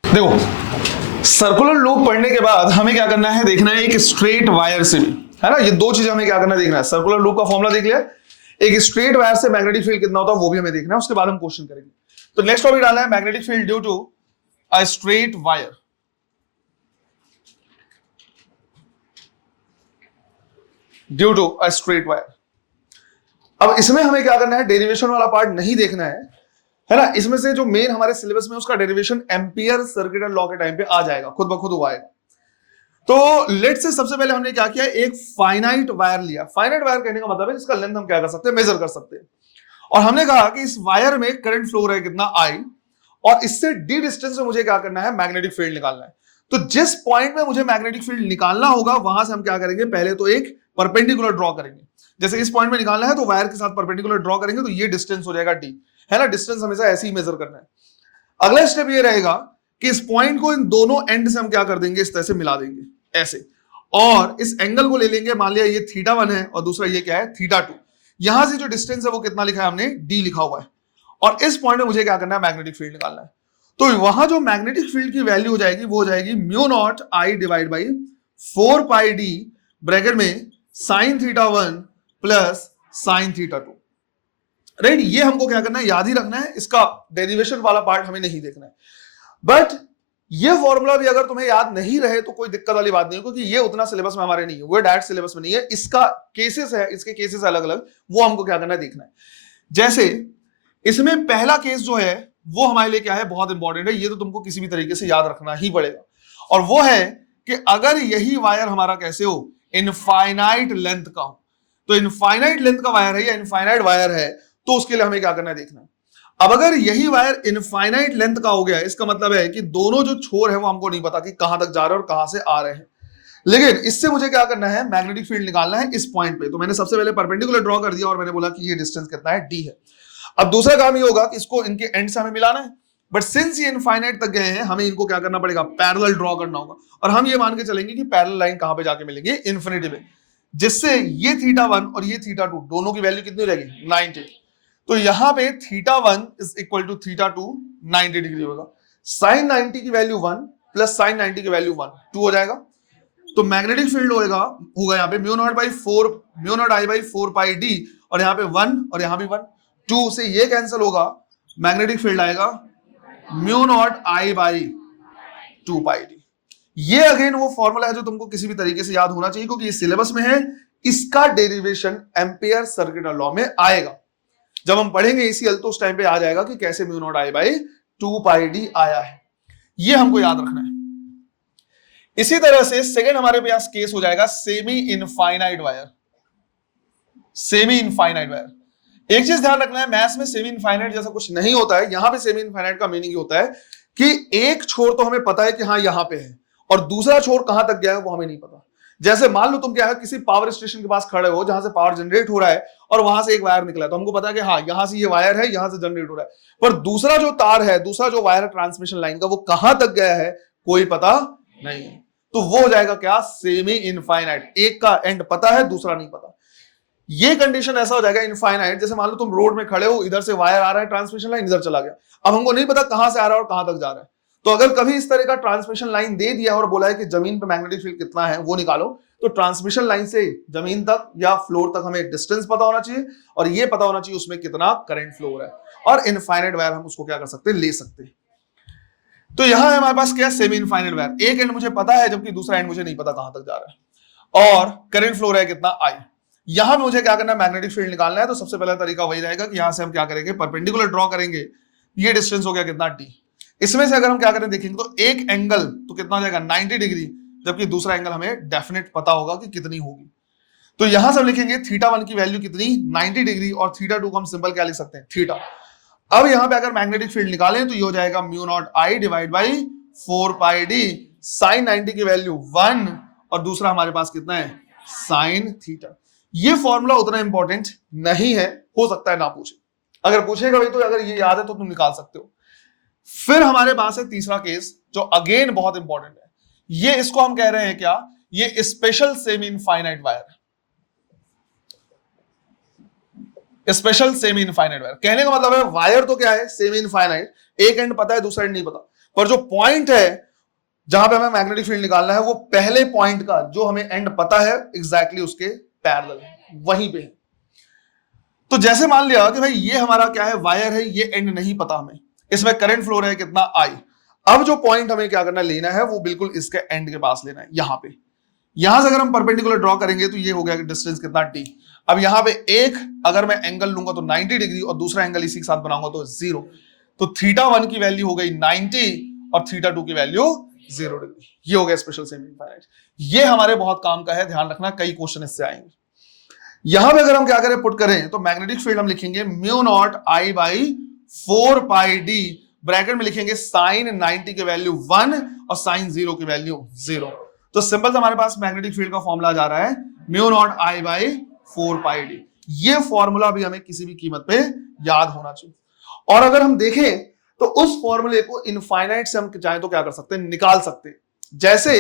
देखो सर्कुलर लूप पढ़ने के बाद हमें क्या करना है, देखना है एक स्ट्रेट वायर से भी, है ना। ये दो चीजें हमें क्या करना है, देखना है। सर्कुलर लूप का फॉर्मूला देख लिया, एक स्ट्रेट वायर से मैग्नेटिक फील्ड कितना होता है वो भी हमें देखना है, उसके बाद हम क्वेश्चन करेंगे। तो नेक्स्ट टॉपिक डालना है magnetic field due to a straight wire। Due to a straight wire। अब इसमें हमें क्या करना है, डेरिवेशन वाला पार्ट नहीं देखना है ना। इसमें से जो मेन हमारे सिलेबस में उसका डेरिवेशन एम्पियर सर्किट लॉ के टाइम पे आ जाएगा, खुद ब खुद हुआ आएगा। तो लेट से सबसे पहले हमने क्या किया, एक फाइनाइट वायर लिया। फाइनाइट वायर कहने का मतलब है जिसका लेंथ हम क्या कर सकते हैं, मेजर कर सकते हैं। और हमने कहा कि इस वायर में करंट फ्लो हो रहा है कितना, I, और इससे डी डिस्टेंस में मुझे क्या करना है, मैग्नेटिक फील्ड निकालना है। तो जिस पॉइंट में मुझे मैग्नेटिक फील्ड निकालना होगा वहां से हम क्या करेंगे, पहले तो एक परपेंडिकुलर ड्रॉ करेंगे। जैसे इस पॉइंट में निकालना है तो वायर के साथ परपेंडिकुलर ड्रॉ करेंगे, तो ये डिस्टेंस हो जाएगा डी, है ना। डिस्टेंस हमेशा ऐसे ही मेजर करना है। अगला स्टेप ये रहेगा कि इस पॉइंट को इन दोनों एंड से हम क्या कर देंगे, इस तरह से मिला देंगे ऐसे, और इस एंगल को ले लेंगे। मान लिया ये θ1 है और दूसरा ये क्या है, θ2। यहां से जो डिस्टेंस है वो कितना लिखा है हमने, डी लिखा हुआ है। और इस पॉइंट में मुझे क्या करना है, मैग्नेटिक फील्ड निकालना है। तो वहां जो मैग्नेटिक फील्ड की वैल्यू हो जाएगी वो हो जाएगी μ0 I divide by 4πd bracket में sin θ1 प्लस sin θ2। राइट, ये हमको क्या करना है, याद ही रखना है। इसका डेरिवेशन वाला पार्ट हमें नहीं देखना है। बट ये फॉर्मूला भी अगर तुम्हें याद नहीं रहे तो कोई दिक्कत वाली बात नहीं है, क्योंकि ये उतना सिलेबस में हमारे नहीं है, वो डायरेक्ट सिलेबस में नहीं है। इसका केसेस है, इसके केसेस अलग अलग, वो हमको क्या करना है, देखना है। जैसे इसमें पहला केस जो है वो हमारे लिए क्या है, बहुत इंपॉर्टेंट है। ये तो तुमको किसी भी तरीके से याद रखना ही पड़ेगा, और वो है कि अगर यही वायर हमारा कैसे हो, इनफाइनाइट लेंथ का हो। तो इनफाइनाइट लेंथ का वायर है या इनफाइनाइट वायर है तो उसके लिए हमें क्या करना है, देखना है। अब अगर यही वायर इनफाइनाइट लेंथ का हो गया, इसका मतलब है कि दोनों जो छोर है वो हमको नहीं पता कि कहां तक जा रहे हैं और कहां से आ रहे हैं। लेकिन इससे मुझे क्या करना है, मैग्नेटिक फील्ड निकालना है इस पॉइंट पे। तो मैंने सबसे पहले परपेंडिकुलर ड्रॉ कर दिया और मैंने बोला कि ये डिस्टेंस कितना है, डी है। अब दूसरा काम ये होगा कि इसको इनके एंड से हमें मिलाना है। बट सिंस ये इनफाइनाइट तक गए हैं, हमें इनको क्या करना पड़ेगा, पैरेलल ड्रॉ करना होगा। और हम ये मान के चलेंगे कि पैरेलल लाइन कहां पे जाके मिलेंगे, इन्फिनिटी में, जिससे ये θ1 और ये θ2 दोनों की वैल्यू कितनी रहेगी, 90। तो यहां पे θ1 इज इक्वल टू θ2 90 डिग्री होगा। sin 90 की वैल्यू 1 प्लस sin 90 की वैल्यू 1 2 हो जाएगा। तो मैग्नेटिक फील्ड होगा यहाँ पे μ0 I बाई 4πd, और यहाँ पे 1 और यहाँ भी 1, 2 से ये कैंसिल होगा, मैग्नेटिक फील्ड आएगा μ0 I बाई 2πd। ये अगेन वो फॉर्मूला है जो तुमको किसी भी तरीके से याद होना चाहिए, क्योंकि ये सिलेबस में है। इसका डेरिवेशन एम्पियर सर्किट लॉ में आएगा। जब हम पढ़ेंगे ECL तो उस टाइम पे आ जाएगा कि कैसे μ0 I बाई 2πd आया है। ये हमको याद रखना है। इसी तरह से सेकंड हमारे पास केस हो जाएगा semi infinite wire. Semi infinite wire, एक चीज ध्यान रखना है, मैथ्स में सेमी इनफाइनाइट जैसा कुछ नहीं होता है। यहां पे सेमी इनफाइनाइट का मीनिंग होता है कि एक छोर तो हमें पता है कि हाँ यहां पे है, और दूसरा छोर कहां तक गया है वो हमें नहीं पता। जैसे मान लो तुम क्या है किसी पावर स्टेशन के पास खड़े हो जहां से पावर जनरेट हो रहा है, और वहां से एक वायर निकला है, तो हमको पता है कि हाँ यहां से ये वायर है, यहां से जनरेट हो रहा है, पर दूसरा जो तार है, दूसरा जो वायर है ट्रांसमिशन लाइन का, वो कहां तक गया है कोई पता नहीं है। तो वो हो जाएगा क्या, सेमी इनफाइनाइट। एक का एंड पता है, दूसरा नहीं पता। ये कंडीशन ऐसा हो जाएगा इनफाइनाइट, जैसे मान लो तुम रोड में खड़े हो, इधर से वायर आ रहा है, ट्रांसमिशन लाइन इधर चला गया, अब हमको नहीं पता कहां से आ रहा है और कहां तक जा रहा है। तो अगर कभी इस तरह का ट्रांसमिशन लाइन दे दिया और बोला है कि जमीन पे मैग्नेटिक फील्ड कितना है वो निकालो, तो ट्रांसमिशन लाइन से जमीन तक या फ्लोर तक हमें डिस्टेंस पता होना चाहिए, और ये पता होना चाहिए उसमें कितना करंट फ्लो हो रहा है, और इनफाइनाइट वायर हम उसको क्या कर सकते हैं, ले सकते हैं। तो यहां हमारे पास क्या है, सेमी इनफाइनाइट वायर, एक एंड मुझे पता है जबकि दूसरा एंड मुझे नहीं पता कहां तक जा रहा है, और करंट फ्लो रहा है कितना, आई। यहां मुझे क्या करना है, मैग्नेटिक फील्ड निकालना है। तो सबसे पहला तरीका वही रहेगा कि यहां से हम क्या करेंगे, परपेंडिकुलर ड्रॉ करेंगे। ये डिस्टेंस हो गया कितना, टी। इसमें से अगर हम क्या करें देखेंगे तो एक एंगल तो कितना हो जाएगा, 90 डिग्री, जबकि दूसरा एंगल हमें डेफिनेट पता होगा कि कितनी होगी। तो यहां से हम लिखेंगे θ1 की वैल्यू कितनी, 90 डिग्री, और θ2 को हम सिंपल क्या लिख सकते हैं, थीटा। अब यहां पे अगर मैग्नेटिक फील्ड निकालें तो ये हो जाएगा mu naught I divide by 4 pi D. Sine 90 की वैल्यू 1, और दूसरा हमारे पास कितना है, साइन थीटा। ये फॉर्मूला उतना इंपॉर्टेंट नहीं है, हो सकता है ना पूछे, अगर पूछेगा भाई तो अगर ये याद है तो तुम निकाल सकते हो। फिर हमारे पास है तीसरा केस जो अगेन बहुत इंपॉर्टेंट है, ये इसको हम कह रहे हैं क्या, ये special semi infinite wire. Special semi infinite wire कहने का मतलब है वायर तो क्या है, सेमी इनफाइनाइट, एक एंड पता है दूसरा एंड नहीं पता, पर जो पॉइंट है जहां पे हमें मैग्नेटिक फील्ड निकालना है वो पहले पॉइंट का जो हमें एंड पता है एग्जैक्टली उसके पैरेलल वहीं पे है। तो जैसे मान लिया कि भाई ये हमारा क्या है, वायर है, ये एंड नहीं पता हमें, इसमें करंट फ्लो है कितना, आई। अब जो पॉइंट हमें क्या करना, लेना है वो बिल्कुल इसके एंड के पास लेना है, यहां पे। यहां से अगर हम परपेंडिकुलर ड्रॉ करेंगे तो ये हो गया डिस्टेंस कितना, टी। अब यहां पे एक अगर मैं एंगल लूंगा तो 90 डिग्री, और दूसरा एंगल इसी के साथ बनाऊंगा तो 0। तो θ1 की वैल्यू हो गई 90, और θ2 की वैल्यू 0 डिग्री। ये हो गया स्पेशल सेमी इनफाइनाइट। ये हमारे बहुत काम का है, ध्यान रखना, कई क्वेश्चन इससे आएंगे। यहां पे अगर हम क्या करें, पुट करें, तो मैग्नेटिक फील्ड हम लिखेंगे mu naught I by 4 pi D, bracket में लिखेंगे साइन 90 की वैल्यू 1 और साइन 0 की वैल्यू 0। तो सिंपल से हमारे पास मैग्नेटिक फील्ड का फॉर्मूला जा रहा है mu naught I by 4 pi D. ये फॉर्मूला भी हमें किसी भी कीमत पे याद होना चाहिए। और अगर हम देखें तो उस फॉर्मूले को इनफाइनाइट से हम चाहें तो क्या कर सकते हैं, निकाल सकते हैं। जैसे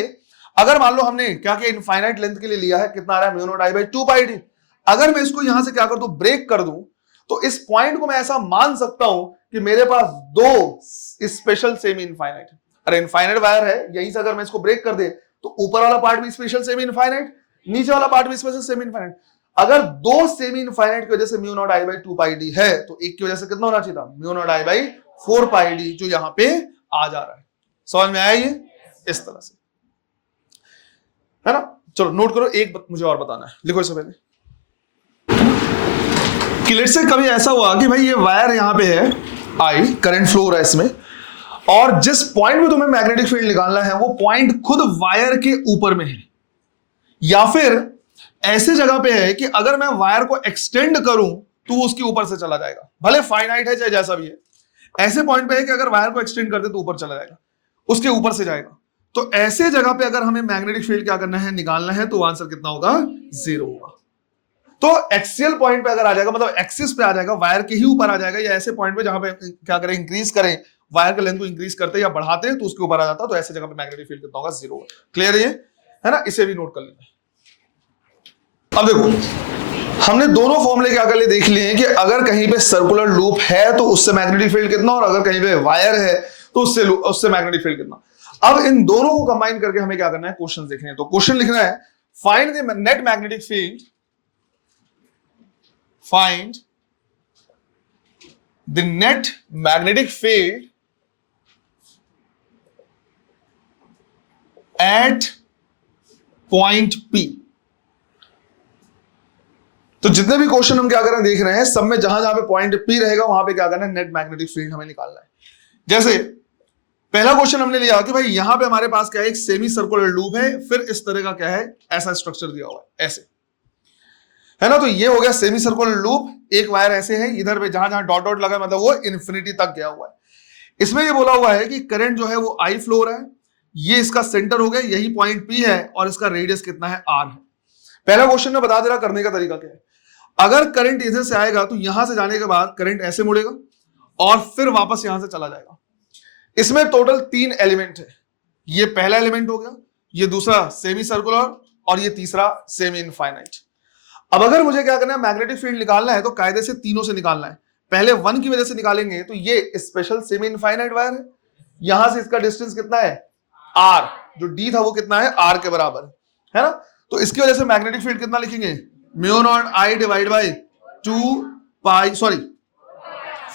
अगर मान लो हमने क्या किया, इनफाइनाइट लेंथ के लिए लिया है, कितना आ रहा है, mu naught I by 2 pi D. अगर मैं इसको यहां से क्या कर दूं, ब्रेक कर दूं, तो इस पॉइंट को मैं ऐसा मान सकता हूं कि मेरे पास दो स्पेशल सेमी इनफाइनाइट है। अरे इनफाइनाइट वायर है, यहीं से अगर मैं इसको ब्रेक कर दे तो ऊपर वाला पार्ट भी स्पेशल सेमी इनफाइनाइट, नीचे वाला पार्ट भी स्पेशल सेमी इनफाइनाइट। अगर दो सेमी इनफाइनाइट की वजह से mu naught I by 2 pi D है, तो एक की वजह से कितना होना चाहिए था, mu naught I by 4 pi D, जो यहां पे आ जा रहा है। समझ में आया ये, इस तरह से है ना। चलो नोट करो, एक मुझे और बताना है, लिखो इससे पहले कि लेट्स से कभी ऐसा हुआ कि भाई ये वायर यहां पे है, आई करंट फ्लो हो रहा है इसमें, और जिस पॉइंट में तुम्हें मैग्नेटिक फील्ड निकालना है वो पॉइंट खुद वायर के ऊपर में है, या फिर ऐसे जगह पे है कि अगर मैं वायर को एक्सटेंड करूं तो वो उसके ऊपर से चला जाएगा, भले फाइनाइट है चाहे जैसा भी है। ऐसे पॉइंट पे है कि अगर वायर को एक्सटेंड कर दे तो ऊपर चला जाएगा, उसके ऊपर से जाएगा। तो ऐसे जगह पे अगर हमें मैग्नेटिक फील्ड क्या करना है, निकालना है, तो आंसर कितना होगा, 0 होगा। तो एक्सियल पॉइंट पे अगर आ जाएगा, मतलब एक्सिस पे आ जाएगा, वायर के ही ऊपर आ जाएगा, या ऐसे पॉइंट पे जहां पे क्या करें, इंक्रीज करें, वायर के लेंथ को इंक्रीज करते या बढ़ाते तो उसके ऊपर आ जाता, तो ऐसे जगह पे मैग्नेटिक फील्ड कितना होगा, 0 होगा। क्लियर है ना, इसे भी नोट कर लेना। अब देखो हमने दोनों फॉर्मूले क्या कर लिए, देख लिए कि अगर कहीं पे सर्कुलर लूप है तो उससे मैग्नेटिक फील्ड कितना, और अगर कहीं पे वायर है तो उससे मैग्नेटिक फील्ड कितना। अब इन दोनों को कंबाइन करके हमें क्या करना है, क्वेश्चन देखने हैं। तो क्वेश्चन लिखना है, find the net magnetic field, find the net magnetic field at point P। तो जितने भी क्वेश्चन हम क्या कर रहे हैं, देख रहे हैं, सब में जहां जहां पे पॉइंट P रहेगा वहां पे क्या करना है, नेट मैग्नेटिक फील्ड हमें निकालना है। जैसे पहला क्वेश्चन हमने लिया कि भाई यहां पे हमारे पास क्या है, एक सेमी सर्कुलर लूप है, फिर इस तरह का क्या है, ऐसा स्ट्रक्चर दिया हुआ है ऐसे, है ना। तो ये हो गया सेमी सर्कुलर लूप, एक वायर ऐसे है, इधर पे जहां जहां डॉट डॉट लगा मतलब वो इन्फिनिटी तक गया हुआ है। इसमें ये बोला हुआ है कि करंट जो है वो आई फ्लो रहा है, ये इसका सेंटर हो गया, यही पॉइंट पी है और इसका रेडियस कितना है, आर है। पहला क्वेश्चन में बता दे रहा करने का तरीका क्या है। अगर करंट इधर से आएगा तो यहां से जाने के बाद करंट ऐसे मुड़ेगा और फिर वापस यहां से चला जाएगा। इसमें टोटल 3 एलिमेंट है, ये पहला एलिमेंट हो गया, ये दूसरा सेमी सर्कुलर और ये तीसरा सेमी इनफाइनाइट। अब अगर मुझे क्या करना है, मैग्नेटिक फील्ड निकालना है तो कायदे से तीनों से निकालना है। पहले 1 की वजह से निकालेंगे, तो ये स्पेशल सेमी इनफाइनाइट वायर है, यहां से इसका डिस्टेंस कितना है, आर, जो डी था वो कितना है, आर के बराबर है ना। तो इसकी वजह से मैग्नेटिक फील्ड कितना लिखेंगे, mu naught I divide by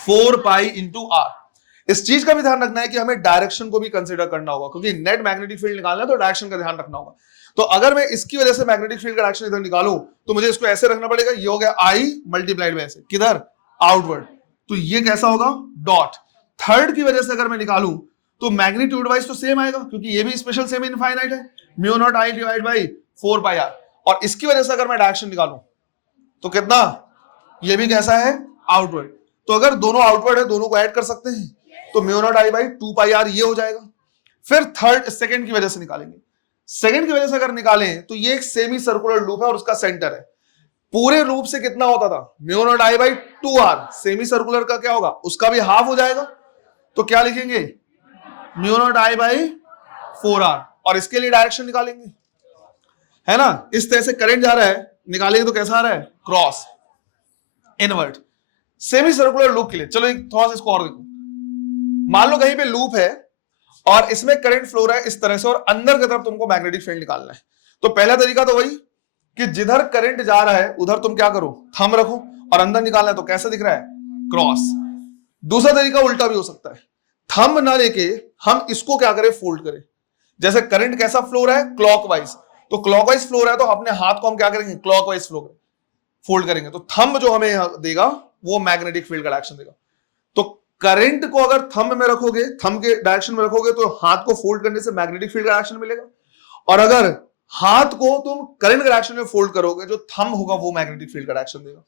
4 pi into R. इस चीज का भी ध्यान रखना है कि हमें डायरेक्शन को भी कंसीडर करना होगा, क्योंकि नेट मैग्नेटिक फील्ड निकालना है तो डायरेक्शन का ध्यान रखना होगा। तो अगर मैं इसकी वजह से मैग्नेटिक फील्ड का डायरेक्शन इधर निकालूं तो मुझे इसको ऐसे रखना पड़ेगा, ये हो गया आई मल्टीप्लाइड बाय ऐसे, किधर, आउटवर्ड, तो ये कैसा होगा, डॉट। थर्ड की वजह से अगर मैं निकालूं तो मैग्नीट्यूड वाइज तो सेम आएगा, क्योंकि ये भी स्पेशल सेमी इनफाइनाइट है, mu naught I divide by 4 pi R. और इसकी वजह से अगर मैं डायरेक्शन निकालूं तो कितना, ये भी कैसा है, आउटवर्ड। तो अगर दोनों आउटवर्ड है, दोनों को ऐड कर सकते हैं, तो mu naught I by 2 pi R ये हो जाएगा। फिर थर्ड सेकंड की वजह से निकालेंगे, सेकंड की वजह से अगर निकालें तो ये एक सेमी सर्कुलर लूप है और उसका सेंटर है। पूरे लूप से कितना होता था, mu naught I by 2 R, semi circular का क्या होगा, उसका भी हाफ हो जाएगा, तो क्या लिखेंगे, mu naught I by 4 R. और इसके लिए डायरेक्शन निकालेंगे, है ना। इस तरह से करंट जा रहा है, निकालेंगे तो कैसा आ रहा है, cross, invert. Semi circular loop के लिए चलो एक थोड़ा सा इसको और देखो। मान लो कहीं पे लूप है और इसमें करंट फ्लो रहा है इस तरह से, और अंदर की तरफ तुमको मैग्नेटिक फील्ड निकालना है। तो पहला तरीका तो वही कि जिधर करंट जा रहा है उधर तुम क्या करो, थंब रखो, और अंदर निकालना है तो कैसा दिख रहा है, क्रॉस। दूसरा तरीका उल्टा भी हो सकता है, थंब ना लेके हम इसको क्या करें, फोल्ड करें। जैसे करंट कैसा फ्लो रहा है, क्लॉकवाइज, तो क्लॉकवाइज फ्लो रहा है तो अपने हाथ को हम क्या करेंगे, क्लॉकवाइज फ्लो करें, फोल्ड करेंगे, तो थंब जो हमें देगा वो मैग्नेटिक फील्ड का डायरेक्शन देगा। तो करंट को अगर थंब में रखोगे, थंब के डायरेक्शन में रखोगे, तो हाथ को फोल्ड करने से मैग्नेटिक फील्ड का डायरेक्शन मिलेगा। और अगर हाथ को तुम करंट के डायरेक्शन में फोल्ड करोगे, जो थंब होगा वो मैग्नेटिक फील्ड का डायरेक्शन देगा।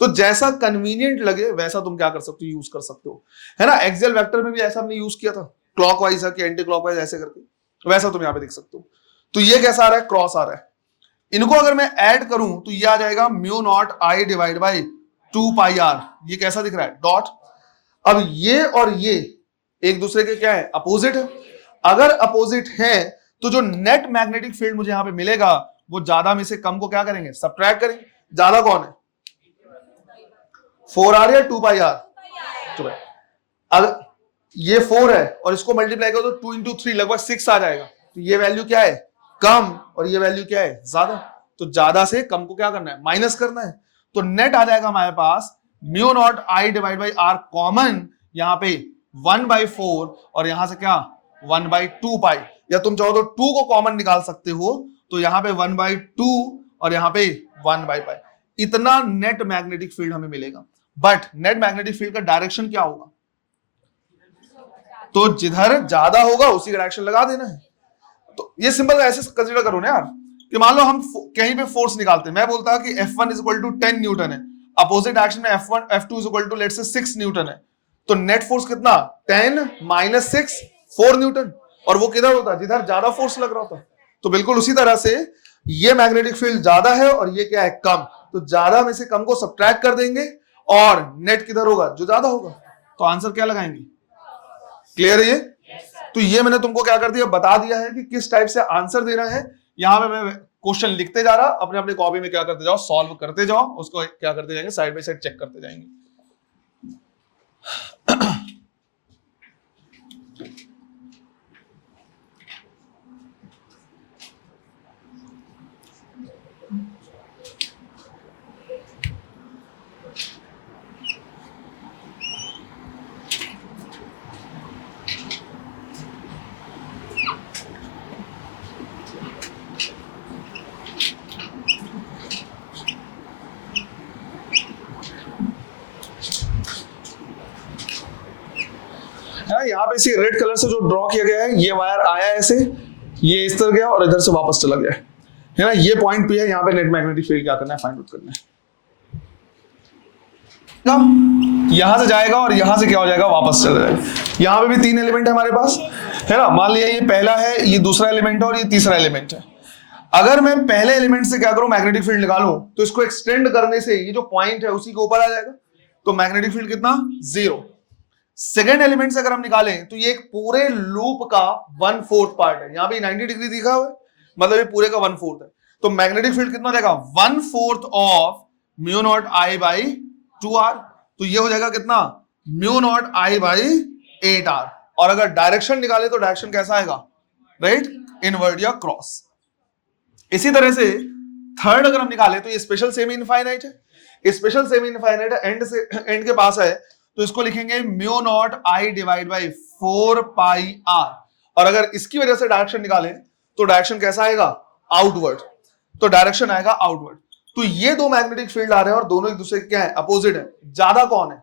तो जैसा कन्वीनियंट लगे वैसा तुम क्या कर सकते हो, यूज कर सकते हो, है ना। एक्सियल वेक्टर में भी ऐसा हमने यूज किया था, क्लॉकवाइज है कि एंटी क्लॉकवाइज ऐसे करके, वैसा तुम यहां पे देख सकते हो। तो ये कैसा आ रहा है, क्रॉस आ रहा है। इनको अगर मैं ऐड करूं तो ये आ जाएगा mu naught I divide by 2 pi R, ये कैसा दिख रहा है, डॉट। अब ये और ये एक दूसरे के क्या है, अपोजिट है। अगर अपोजिट है तो जो नेट मैग्नेटिक फील्ड मुझे यहां पे मिलेगा वो ज्यादा में से कम को क्या करेंगे, सब्ट्रैक्ट करेंगे। ज्यादा कौन है, 4r या 2 पाई आर, तो अगर ये 4 है और इसको मल्टीप्लाई करो तो 2 इंटू 3 लगभग 6 आ जाएगा। तो ये वैल्यू क्या है, कम, और ये वैल्यू क्या है, ज्यादा। तो ज्यादा से कम को क्या करना है, माइनस करना है। तो नेट आ जाएगा हमारे पास mu naught I divide by r, common यहां पे 1/4 और यहां से क्या 1/2 पाई, या तुम चाहो तो 2 को कॉमन निकाल सकते हो, तो यहां पे 1/2 और यहां पे 1/पाई। इतना नेट मैग्नेटिक फील्ड हमें मिलेगा। बट नेट मैग्नेटिक फील्ड का डायरेक्शन क्या होगा, तो जिधर ज्यादा होगा उसी का डायरेक्शन लगा देना है। तो ये सिंपल ऐसे कंसीडर करो ना यार, कि मान लो हम कहीं पे फोर्स निकालते हैं, मैं बोलता कि F1 = 10 न्यूटन है, अपोजिट डायरेक्शन में F1 F2 = let's say 6 Newton है, तो नेट फोर्स कितना, 10 - 6 4 न्यूटन। और वो किधर होता है, जिधर ज्यादा फोर्स लग रहा होता। तो बिल्कुल उसी तरह से ये मैग्नेटिक फील्ड ज्यादा है और ये क्या है, कम, तो ज्यादा में से कम को सब्ट्रैक्ट कर देंगे और नेट किधर होगा, जो ज्यादा होगा। तो आंसर क्या लगाएंगे, क्लियर है ये। तो ये मैंने तुमको क्या कर दिया, बता दिया है कि किस टाइप से आंसर देना है। यहां पे मैं क्वेश्चन लिखते जा रहा, अपने अपने कॉपी में क्या करते जाओ, सॉल्व करते जाओ, उसको क्या करते जाएंगे, साइड बाय साइड चेक करते जाएंगे। है। यहाँ पे इसी रेड कलर से जो ड्रॉ किया गया है, ये वायर आया ऐसे, ये इस तरह गया और इधर से वापस चला गया है ना। ये पॉइंट पे है, यहाँ पे नेट मैग्नेटिक फील्ड क्या करना है, फाइंड आउट करना है। यहां से जाएगा और यहां से क्या हो जाएगा, वापस चला जाएगा। यहाँ पे भी 3 एलिमेंट है हमारे पास, है ना। मान लिया ये पहला है, ये दूसरा एलिमेंट है और ये तीसरा एलिमेंट है। अगर मैं पहले एलिमेंट से क्या करूं, मैग्नेटिक फील्ड निकालूं, तो इसको एक्सटेंड करने से ये जो पॉइंट है उसी के ऊपर आ जाएगा, तो मैग्नेटिक फील्ड कितना, 0। सेकेंड एलिमेंट से अगर हम निकालें तो ये एक पूरे लूप का 1/4 पार्ट है। यहाँ पे 90 डिग्री दिखा हुआ है, मतलब ये पूरे का 1/4 है। तो मैग्नेटिक फील्ड कितना देगा, 1/4 of mu naught I by 2r। तो ये हो जाएगा कितना, mu naught I by 8r। और अगर डायरेक्शन निकाले तो डायरेक्शन कैसा आएगा, राइट, इनवर्ड या क्रॉस। इसी तरह से थर्ड अगर हम निकाले तो ये स्पेशल सेमी इनफाइनाइट है। स्पेशल सेमी इनफाइनाइट एंड से एंड के पास है, तो इसको लिखेंगे mu naught I divide by 4 pi R. और अगर इसकी वजह से डायरेक्शन निकालें तो डायरेक्शन कैसा आएगा, आउटवर्ड। तो डायरेक्शन आएगा आउटवर्ड। तो ये दो मैग्नेटिक फील्ड आ रहे हैं और दोनों एक दूसरे के क्या है, अपोजिट है। ज्यादा कौन है,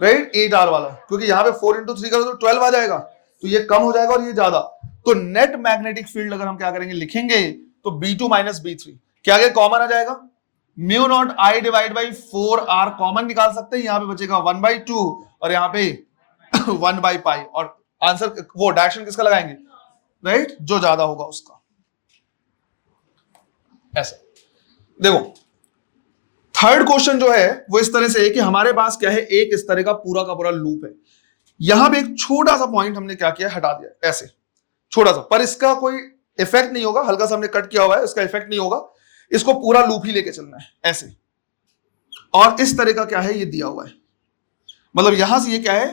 राइट, 8r वाला, क्योंकि यहाँ पे 4 × 3 करो तो 12 आ जाएगा, तो ये कम हो जाएगा और ये ज्यादा। तो नेट मैग्नेटिक फील्ड अगर हम क्या करेंगे, लिखेंगे तो B2 माइनस B3 क्या आगे कॉमन आ जाएगा, mu naught I divide by 4r common निकाल सकते हैं। यहाँ पे बचेगा 1/2 और यहाँ पे 1/π। और आंसर वो डायरेक्शन किसका लगाएंगे, राइट, जो ज्यादा होगा उसका। ऐसा देखो, थर्ड क्वेश्चन जो है वो इस तरह से है कि हमारे पास क्या है, एक इस तरह का पूरा लूप है। यहां पे एक छोटा सा पॉइंट हमने क्या किया, हटा दिया ऐसे, छोटा सा, पर इसका कोई इफेक्ट नहीं होगा, हल्का सा हमने कट किया हुआ है, इसका इफेक्ट नहीं होगा। इसको पूरा लूप ही लेके चलना है ऐसे। और इस तरह का क्या है, ये दिया हुआ है, मतलब यहां से ये क्या है,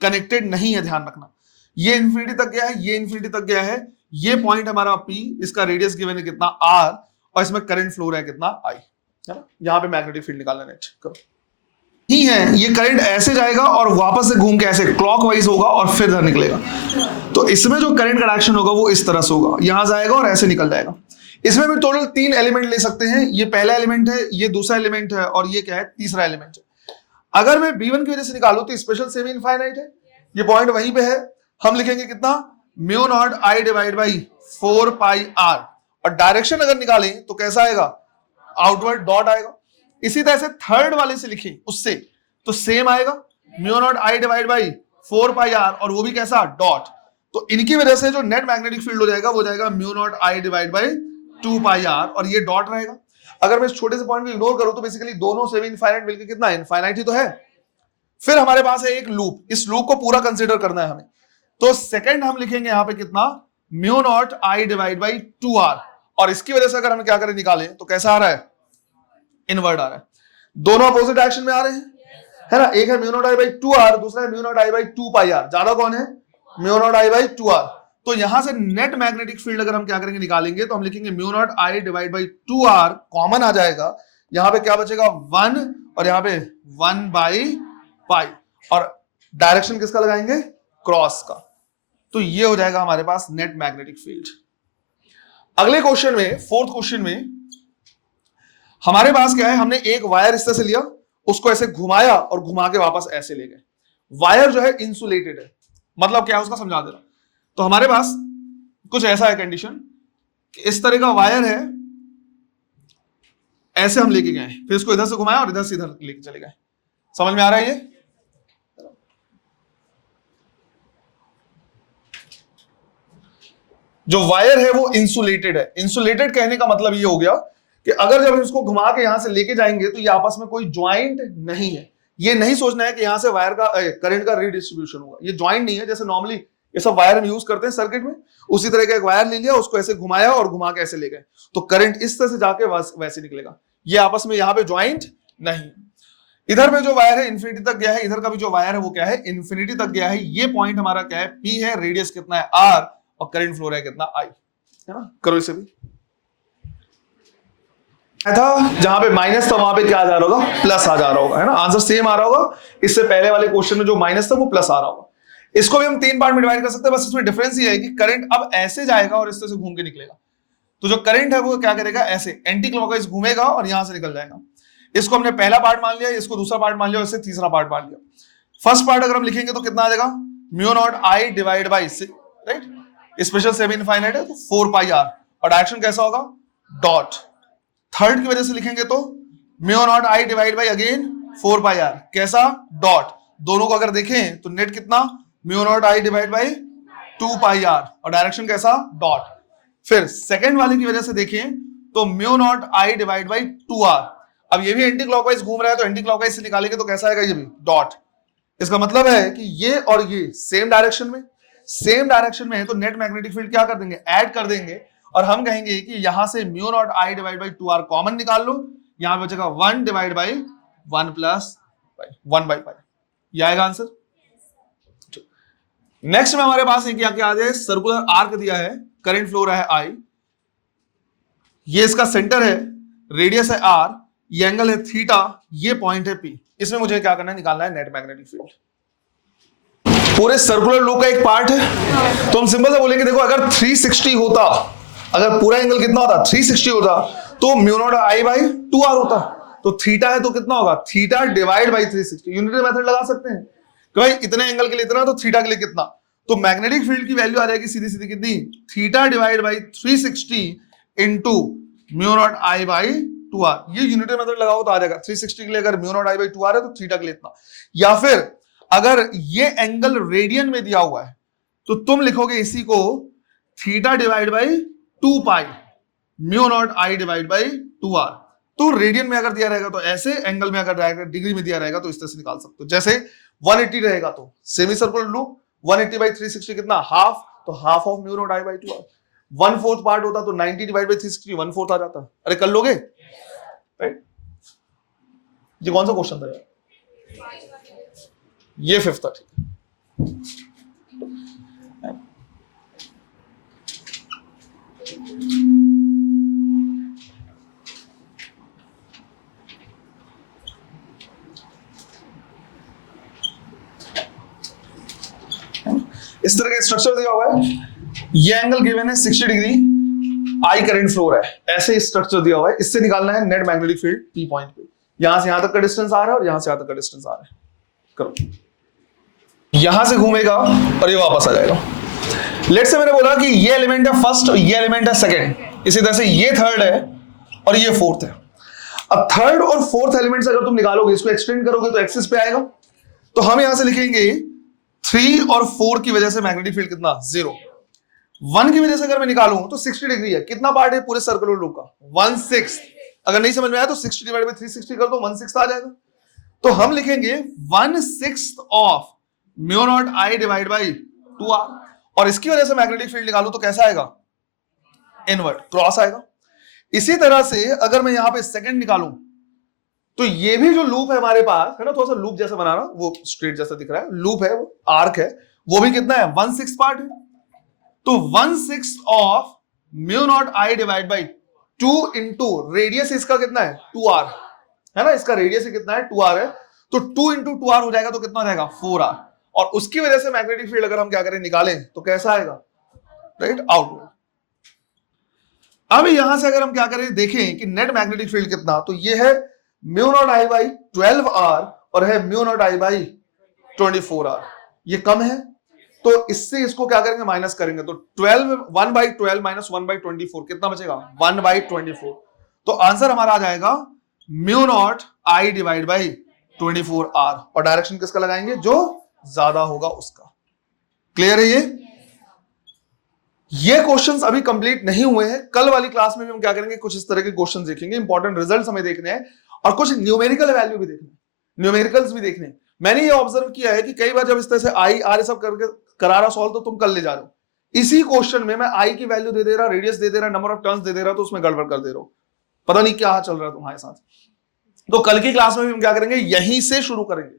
कनेक्टेड नहीं है, ध्यान रखना। ये इंफिनिटी तक गया है, ये इंफिनिटी तक गया है। ये पॉइंट हमारा P, इसका रेडियस गिवन है कितना R, और इसमें करंट फ्लो रहा है कितना I, है ना। यहां पे मैग्नेटिक फील्ड निकालना है, करो ही है। ये करंट ऐसे जाएगा और वापस से घूम के ऐसे क्लॉकवाइज होगा और फिर इधर निकलेगा। तो इसमें जो करंट का डायरेक्शन होगा वो इस तरह से होगा, यहां से आएगा और ऐसे निकल जाएगा। इसमें भी टोटल 3 एलिमेंट ले सकते हैं। ये पहला एलिमेंट है, ये दूसरा एलिमेंट है, और ये क्या है, तीसरा एलिमेंट है। अगर मैं B1 की वजह से निकालू तो स्पेशल सेमी इनफाइनाइट है, ये पॉइंट वहीं पे है। हम लिखेंगे कितना, mu naught I divide by 4 pi R. और डायरेक्शन अगर निकालें तो कैसा आएगा, आउटवर्ड डॉट आएगा। इसी तरह से थर्ड वाले से लिखें उससे तो सेम आएगा, mu naught I divide by 4 pi R, और वो भी कैसा, डॉट। तो इनकी वजह से जो नेट मैग्नेटिक फील्ड हो जाएगा वो जाएगा mu naught I divide by 2 pi R, और ये डॉट रहेगा। अगर मैं इस छोटे से पॉइंट को इग्नोर करूं तो बेसिकली दोनों सेमी इनफाइनाइट मिलकर कितना, इनफाइनाइट ही तो है। फिर हमारे पास है एक लूप, इस लूप को पूरा कंसीडर करना है हमें। तो सेकंड हम लिखेंगे यहां पे कितना, mu naught I divide by 2r। और इसकी वजह से अगर हम क्या करें, निकालें तो कैसा आ रहा है, इनवर्ट आ रहा है। दोनों अपोजिट डायरेक्शन में आ रहे हैं, है ना। एक है mu naught I by 2r, दूसरा है mu naught I by 2 pi R. ज्यादा कौन है, mu naught I by 2r। तो यहां से नेट मैग्नेटिक फील्ड अगर हम क्या करेंगे, निकालेंगे तो हम लिखेंगे mu naught I divide by 2r common आ जाएगा। यहां पे क्या बचेगा, 1, और यहां पे 1/π। और डायरेक्शन किसका लगाएंगे, क्रॉस का। तो ये हो जाएगा हमारे पास नेट मैग्नेटिक फील्ड। अगले क्वेश्चन में, फोर्थ क्वेश्चन में हमारे पास क्या है, हमने एक वायर इस तरह से लिया, उसको ऐसे घुमाया और घुमा के वापस ऐसे ले गए। वायर जो है इंसुलेटेड है, मतलब क्या है उसका समझा दे रहा। तो हमारे पास कुछ ऐसा है कंडीशन, इस तरह का वायर है, ऐसे हम लेके गए, फिर इसको इधर से घुमाया और इधर से इधर लेके चले गए। समझ में आ रहा है ये? जो वायर है वो इंसुलेटेड है। इंसुलेटेड कहने का मतलब ये हो गया कि अगर जब इसको घुमा के यहां से लेके जाएंगे तो ये आपस में कोई ज्वाइंट नहीं है। ये नहीं सोचना है कि यहां से वायर का करंट का रीडिस्ट्रीब्यूशन होगा, ये ज्वाइंट नहीं है। जैसे नॉर्मली ये सब वायर हम यूज करते हैं सर्किट में, उसी तरह का एक वायर ले लिया, उसको ऐसे घुमाया और घुमा के ऐसे ले गए, तो करंट इस तरह से जाके वैसे निकलेगा। ये आपस में यहाँ पे ज्वाइंट नहीं। इधर में जो वायर है इंफिनिटी तक गया है, इधर का भी जो वायर है वो क्या है, इंफिनिटी तक गया है। ये पॉइंट हमारा क्या है, P है, रेडियस कितना है R, और करंट फ्लो है कितना I, है ना। करो इसे भी। था जहां पे माइनस था वहां पे क्या आ जा रहा होगा, प्लस आ जा रहा होगा, है ना। आंसर सेम आ रहा होगा। इससे पहले वाले क्वेश्चन में जो माइनस था वो प्लस आ रहा होगा। इसको भी हम 3 पार्ट में डिवाइड कर सकते हैं, बस इसमें डिफरेंस ये है कि करंट अब ऐसे जाएगा और इस तरह से घूम के निकलेगा। तो जो करंट है वो क्या करेगा, ऐसे एंटी क्लॉकवाइज घूमेगा और यहां से निकल जाएगा। इसको हमने पहला पार्ट मान लिया, इसको दूसरा पार्ट मान लिया, इससे तीसरा पार्ट मान लिया। फर्स्ट पार्ट अगर हम लिखेंगे तो कितना आ जाएगा, mu naught I divide by, right, special semi infinite है तो 4 पाई आर, और डायरेक्शन कैसा होगा, डॉट। थर्ड की वजह से लिखेंगे तो mu naught I divide by again 4 pi R, कैसा, डॉट। दोनों को अगर देखें तो नेट कितना, mu naught I divide by 2 pi R, और डायरेक्शन कैसा, डॉट। फिर सेकेंड वाले की वजह से देखें तो mu naught I divide by 2r, अब ये भी एंटी क्लॉकवाइज घूम रहा है तो एंटी क्लॉकवाइज से निकालेंगे तो कैसा आएगा, ये भी डॉट। इसका मतलब है कि ये और ये सेम डायरेक्शन में है तो नेट मैग्नेटिक फील्ड क्या कर देंगे, ऐड कर देंगे, और हम कहेंगे कि यहां से mu naught I divide by 2r common निकाल लो, यहां पे बचेगा 1 divide by 1 plus 1 by pi, ये आएगा आंसर। नेक्स्ट में हमारे पास क्या क्या आ जाए, सर्कुलर आर्क दिया है, करंट फ्लो रहा है आई, ये इसका सेंटर है, रेडियस है r, ये एंगल है थीटा, ये पॉइंट है P। इसमें मुझे क्या करना है, निकालना है नेट मैग्नेटिक फील्ड। पूरे सर्कुलर लूप का एक पार्ट है, तो हम सिंपल से बोलेंगे, देखो अगर 360 होता, अगर पूरा एंगल कितना होता, 360 होता, तो mu naught I by 2r होता, तो थीटा है तो कितना होगा, theta divide by 360। Unitary method लगा सकते हैं कि भाई इतने एंगल के लिए इतना तो थीटा के लिए कितना, तो मैग्नेटिक फील्ड की वैल्यू आ जाएगी सीधी सीधी कितनी, theta divide by 360 into mu naught I by 2r। ये यूनिटरी मेथड लगाओ तो आ जाएगा 360 के लिए अगर mu naught I by 2r है तो थीटा के लिए इतना। या फिर अगर ये एंगल रेडियन में दिया हुआ है तो तुम लिखोगे इसी को theta divide by 2 pi mu naught I divide by 2r। तो रेडियन में अगर दिया रहेगा तो ऐसे, एंगल में अगर डिग्री में दिया रहेगा तो इस तरह से निकाल सकते हो। जैसे 180 रहेगा तो सेमी सर्कुलर लूप 180 बाई 360 कितना, हाफ, तो half of mu naught I by 2r। 1/4 part होता तो 90 डिवाइड बाई 360 1/4 आ जाता। अरे कर लोगे, राइट। ये कौन सा क्वेश्चन था यार, ये 5th था, ठीक है। इस तरह का स्ट्रक्चर दिया हुआ है, ये एंगल गिवन है 60 डिग्री, आई करंट फ्लो है, ऐसे स्ट्रक्चर दिया हुआ है, इससे निकालना है net magnetic field P point पे। यहां से यहां तक का डिस्टेंस आ रहा है और यहां से यहां तक का डिस्टेंस आ रहा है, करो, यहां से घूमेगा और ये वापस आ जाएगा। लेट्स से मैंने बोला कि ये एलिमेंट है फर्स्ट और ये एलिमेंट है सेकंड, इसी तरह से ये थर्ड है और ये फोर्थ है। अब थर्ड और फोर्थ एलिमेंट अगर तुम निकालोगे, इसको एक्सटेंड करोगे तो एक्सिस पे आएगा, तो हम यहां से लिखेंगे 3 और 4 की वजह से मैग्नेटिक फील्ड कितना, 0। 1 की वजह से अगर मैं निकालूं तो 60 डिग्री है, कितना पार्ट है पूरे सर्कुलर लूप का, 1/6। अगर नहीं समझ में आया तो 60 डिवाइड बाय 360 कर दो, 1/6 आ जाएगा। तो हम लिखेंगे 1/6 of mu naught I divide by 2r, और इसकी वजह से मैग्नेटिक फील्ड निकालूं तो कैसा आएगा, इनवर्ट, क्रॉस आएगा। इसी तरह से अगर मैं यहां पे सेकंड निकालूं तो ये भी जो लूप है हमारे पास है ना, थोड़ा सा लूप जैसा बनाना, वो स्ट्रेट जैसा दिख रहा है, लूप है, वो आर्क है, वो भी कितना है, 1/6 पार्ट है। तो 1/6 of mu naught I divide by 2 into radius इसका कितना है, 2r है ना, इसका रेडियस कितना है, 2r है, तो 2 इंटू 2r हो जाएगा, तो कितना हो जाएगा, 4r। और उसकी वजह से मैग्नेटिक फील्ड अगर हम क्या करें, निकालें तो कैसा आएगा, राइट, आउटवर्ड। अब यहां से अगर हम क्या करें, देखें कि नेट मैग्नेटिक फील्ड कितना, तो ये है mu naught I by 12r और है mu naught I by 24r, ये कम है, तो इससे इसको क्या करेंगे, माइनस करेंगे, तो 1/12 माइनस 1/24 कितना बचेगा, 1/24। तो आंसर हमारा आ जाएगा mu naught I divide by 24r, और डायरेक्शन किसका लगाएंगे, जो ज्यादा होगा उसका। क्लियर है ये क्वेश्चंस अभी कंप्लीट नहीं हुए हैं, कल वाली क्लास में भी हम क्या करेंगे, कुछ इस तरह के क्वेश्चंस देखेंगे, इंपॉर्टेंट रिजल्ट्स हमें देखने हैं और कुछ न्यूमेरिकल वैल्यू भी देखने, न्यूमेरिकल्स भी देखने। मैंने ये ऑब्जर्व किया है कि कई बार जब इस तरह से आई आर सब करके करा रहा सॉल्व, तो तुम कर ले जा रहे हो, इसी क्वेश्चन में मैं आई की वैल्यू दे दे रहा, रेडियस दे दे रहा, नंबर ऑफ टर्न्स दे दे रहा, तो उसमें गड़बड़ कर दे रहा हूं, पता नहीं क्या चल रहा है तुम्हारे साथ। तो कल की क्लास में भी हम क्या करेंगे, यहीं से शुरू करेंगे,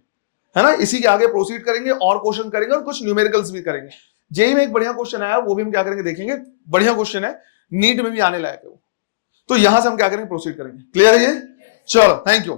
है ना, इसी के आगे प्रोसीड करेंगे और क्वेश्चन करेंगे और कुछ न्यूमेरिकल्स भी करेंगे। जेई में एक बढ़िया क्वेश्चन आया, वो भी हम क्या करेंगे, देखेंगे, बढ़िया क्वेश्चन है, नीट में भी आने लायक है वो, तो यहां से हम क्या करेंगे, प्रोसीड करेंगे। क्लियर है ये, चलो, थैंक यू।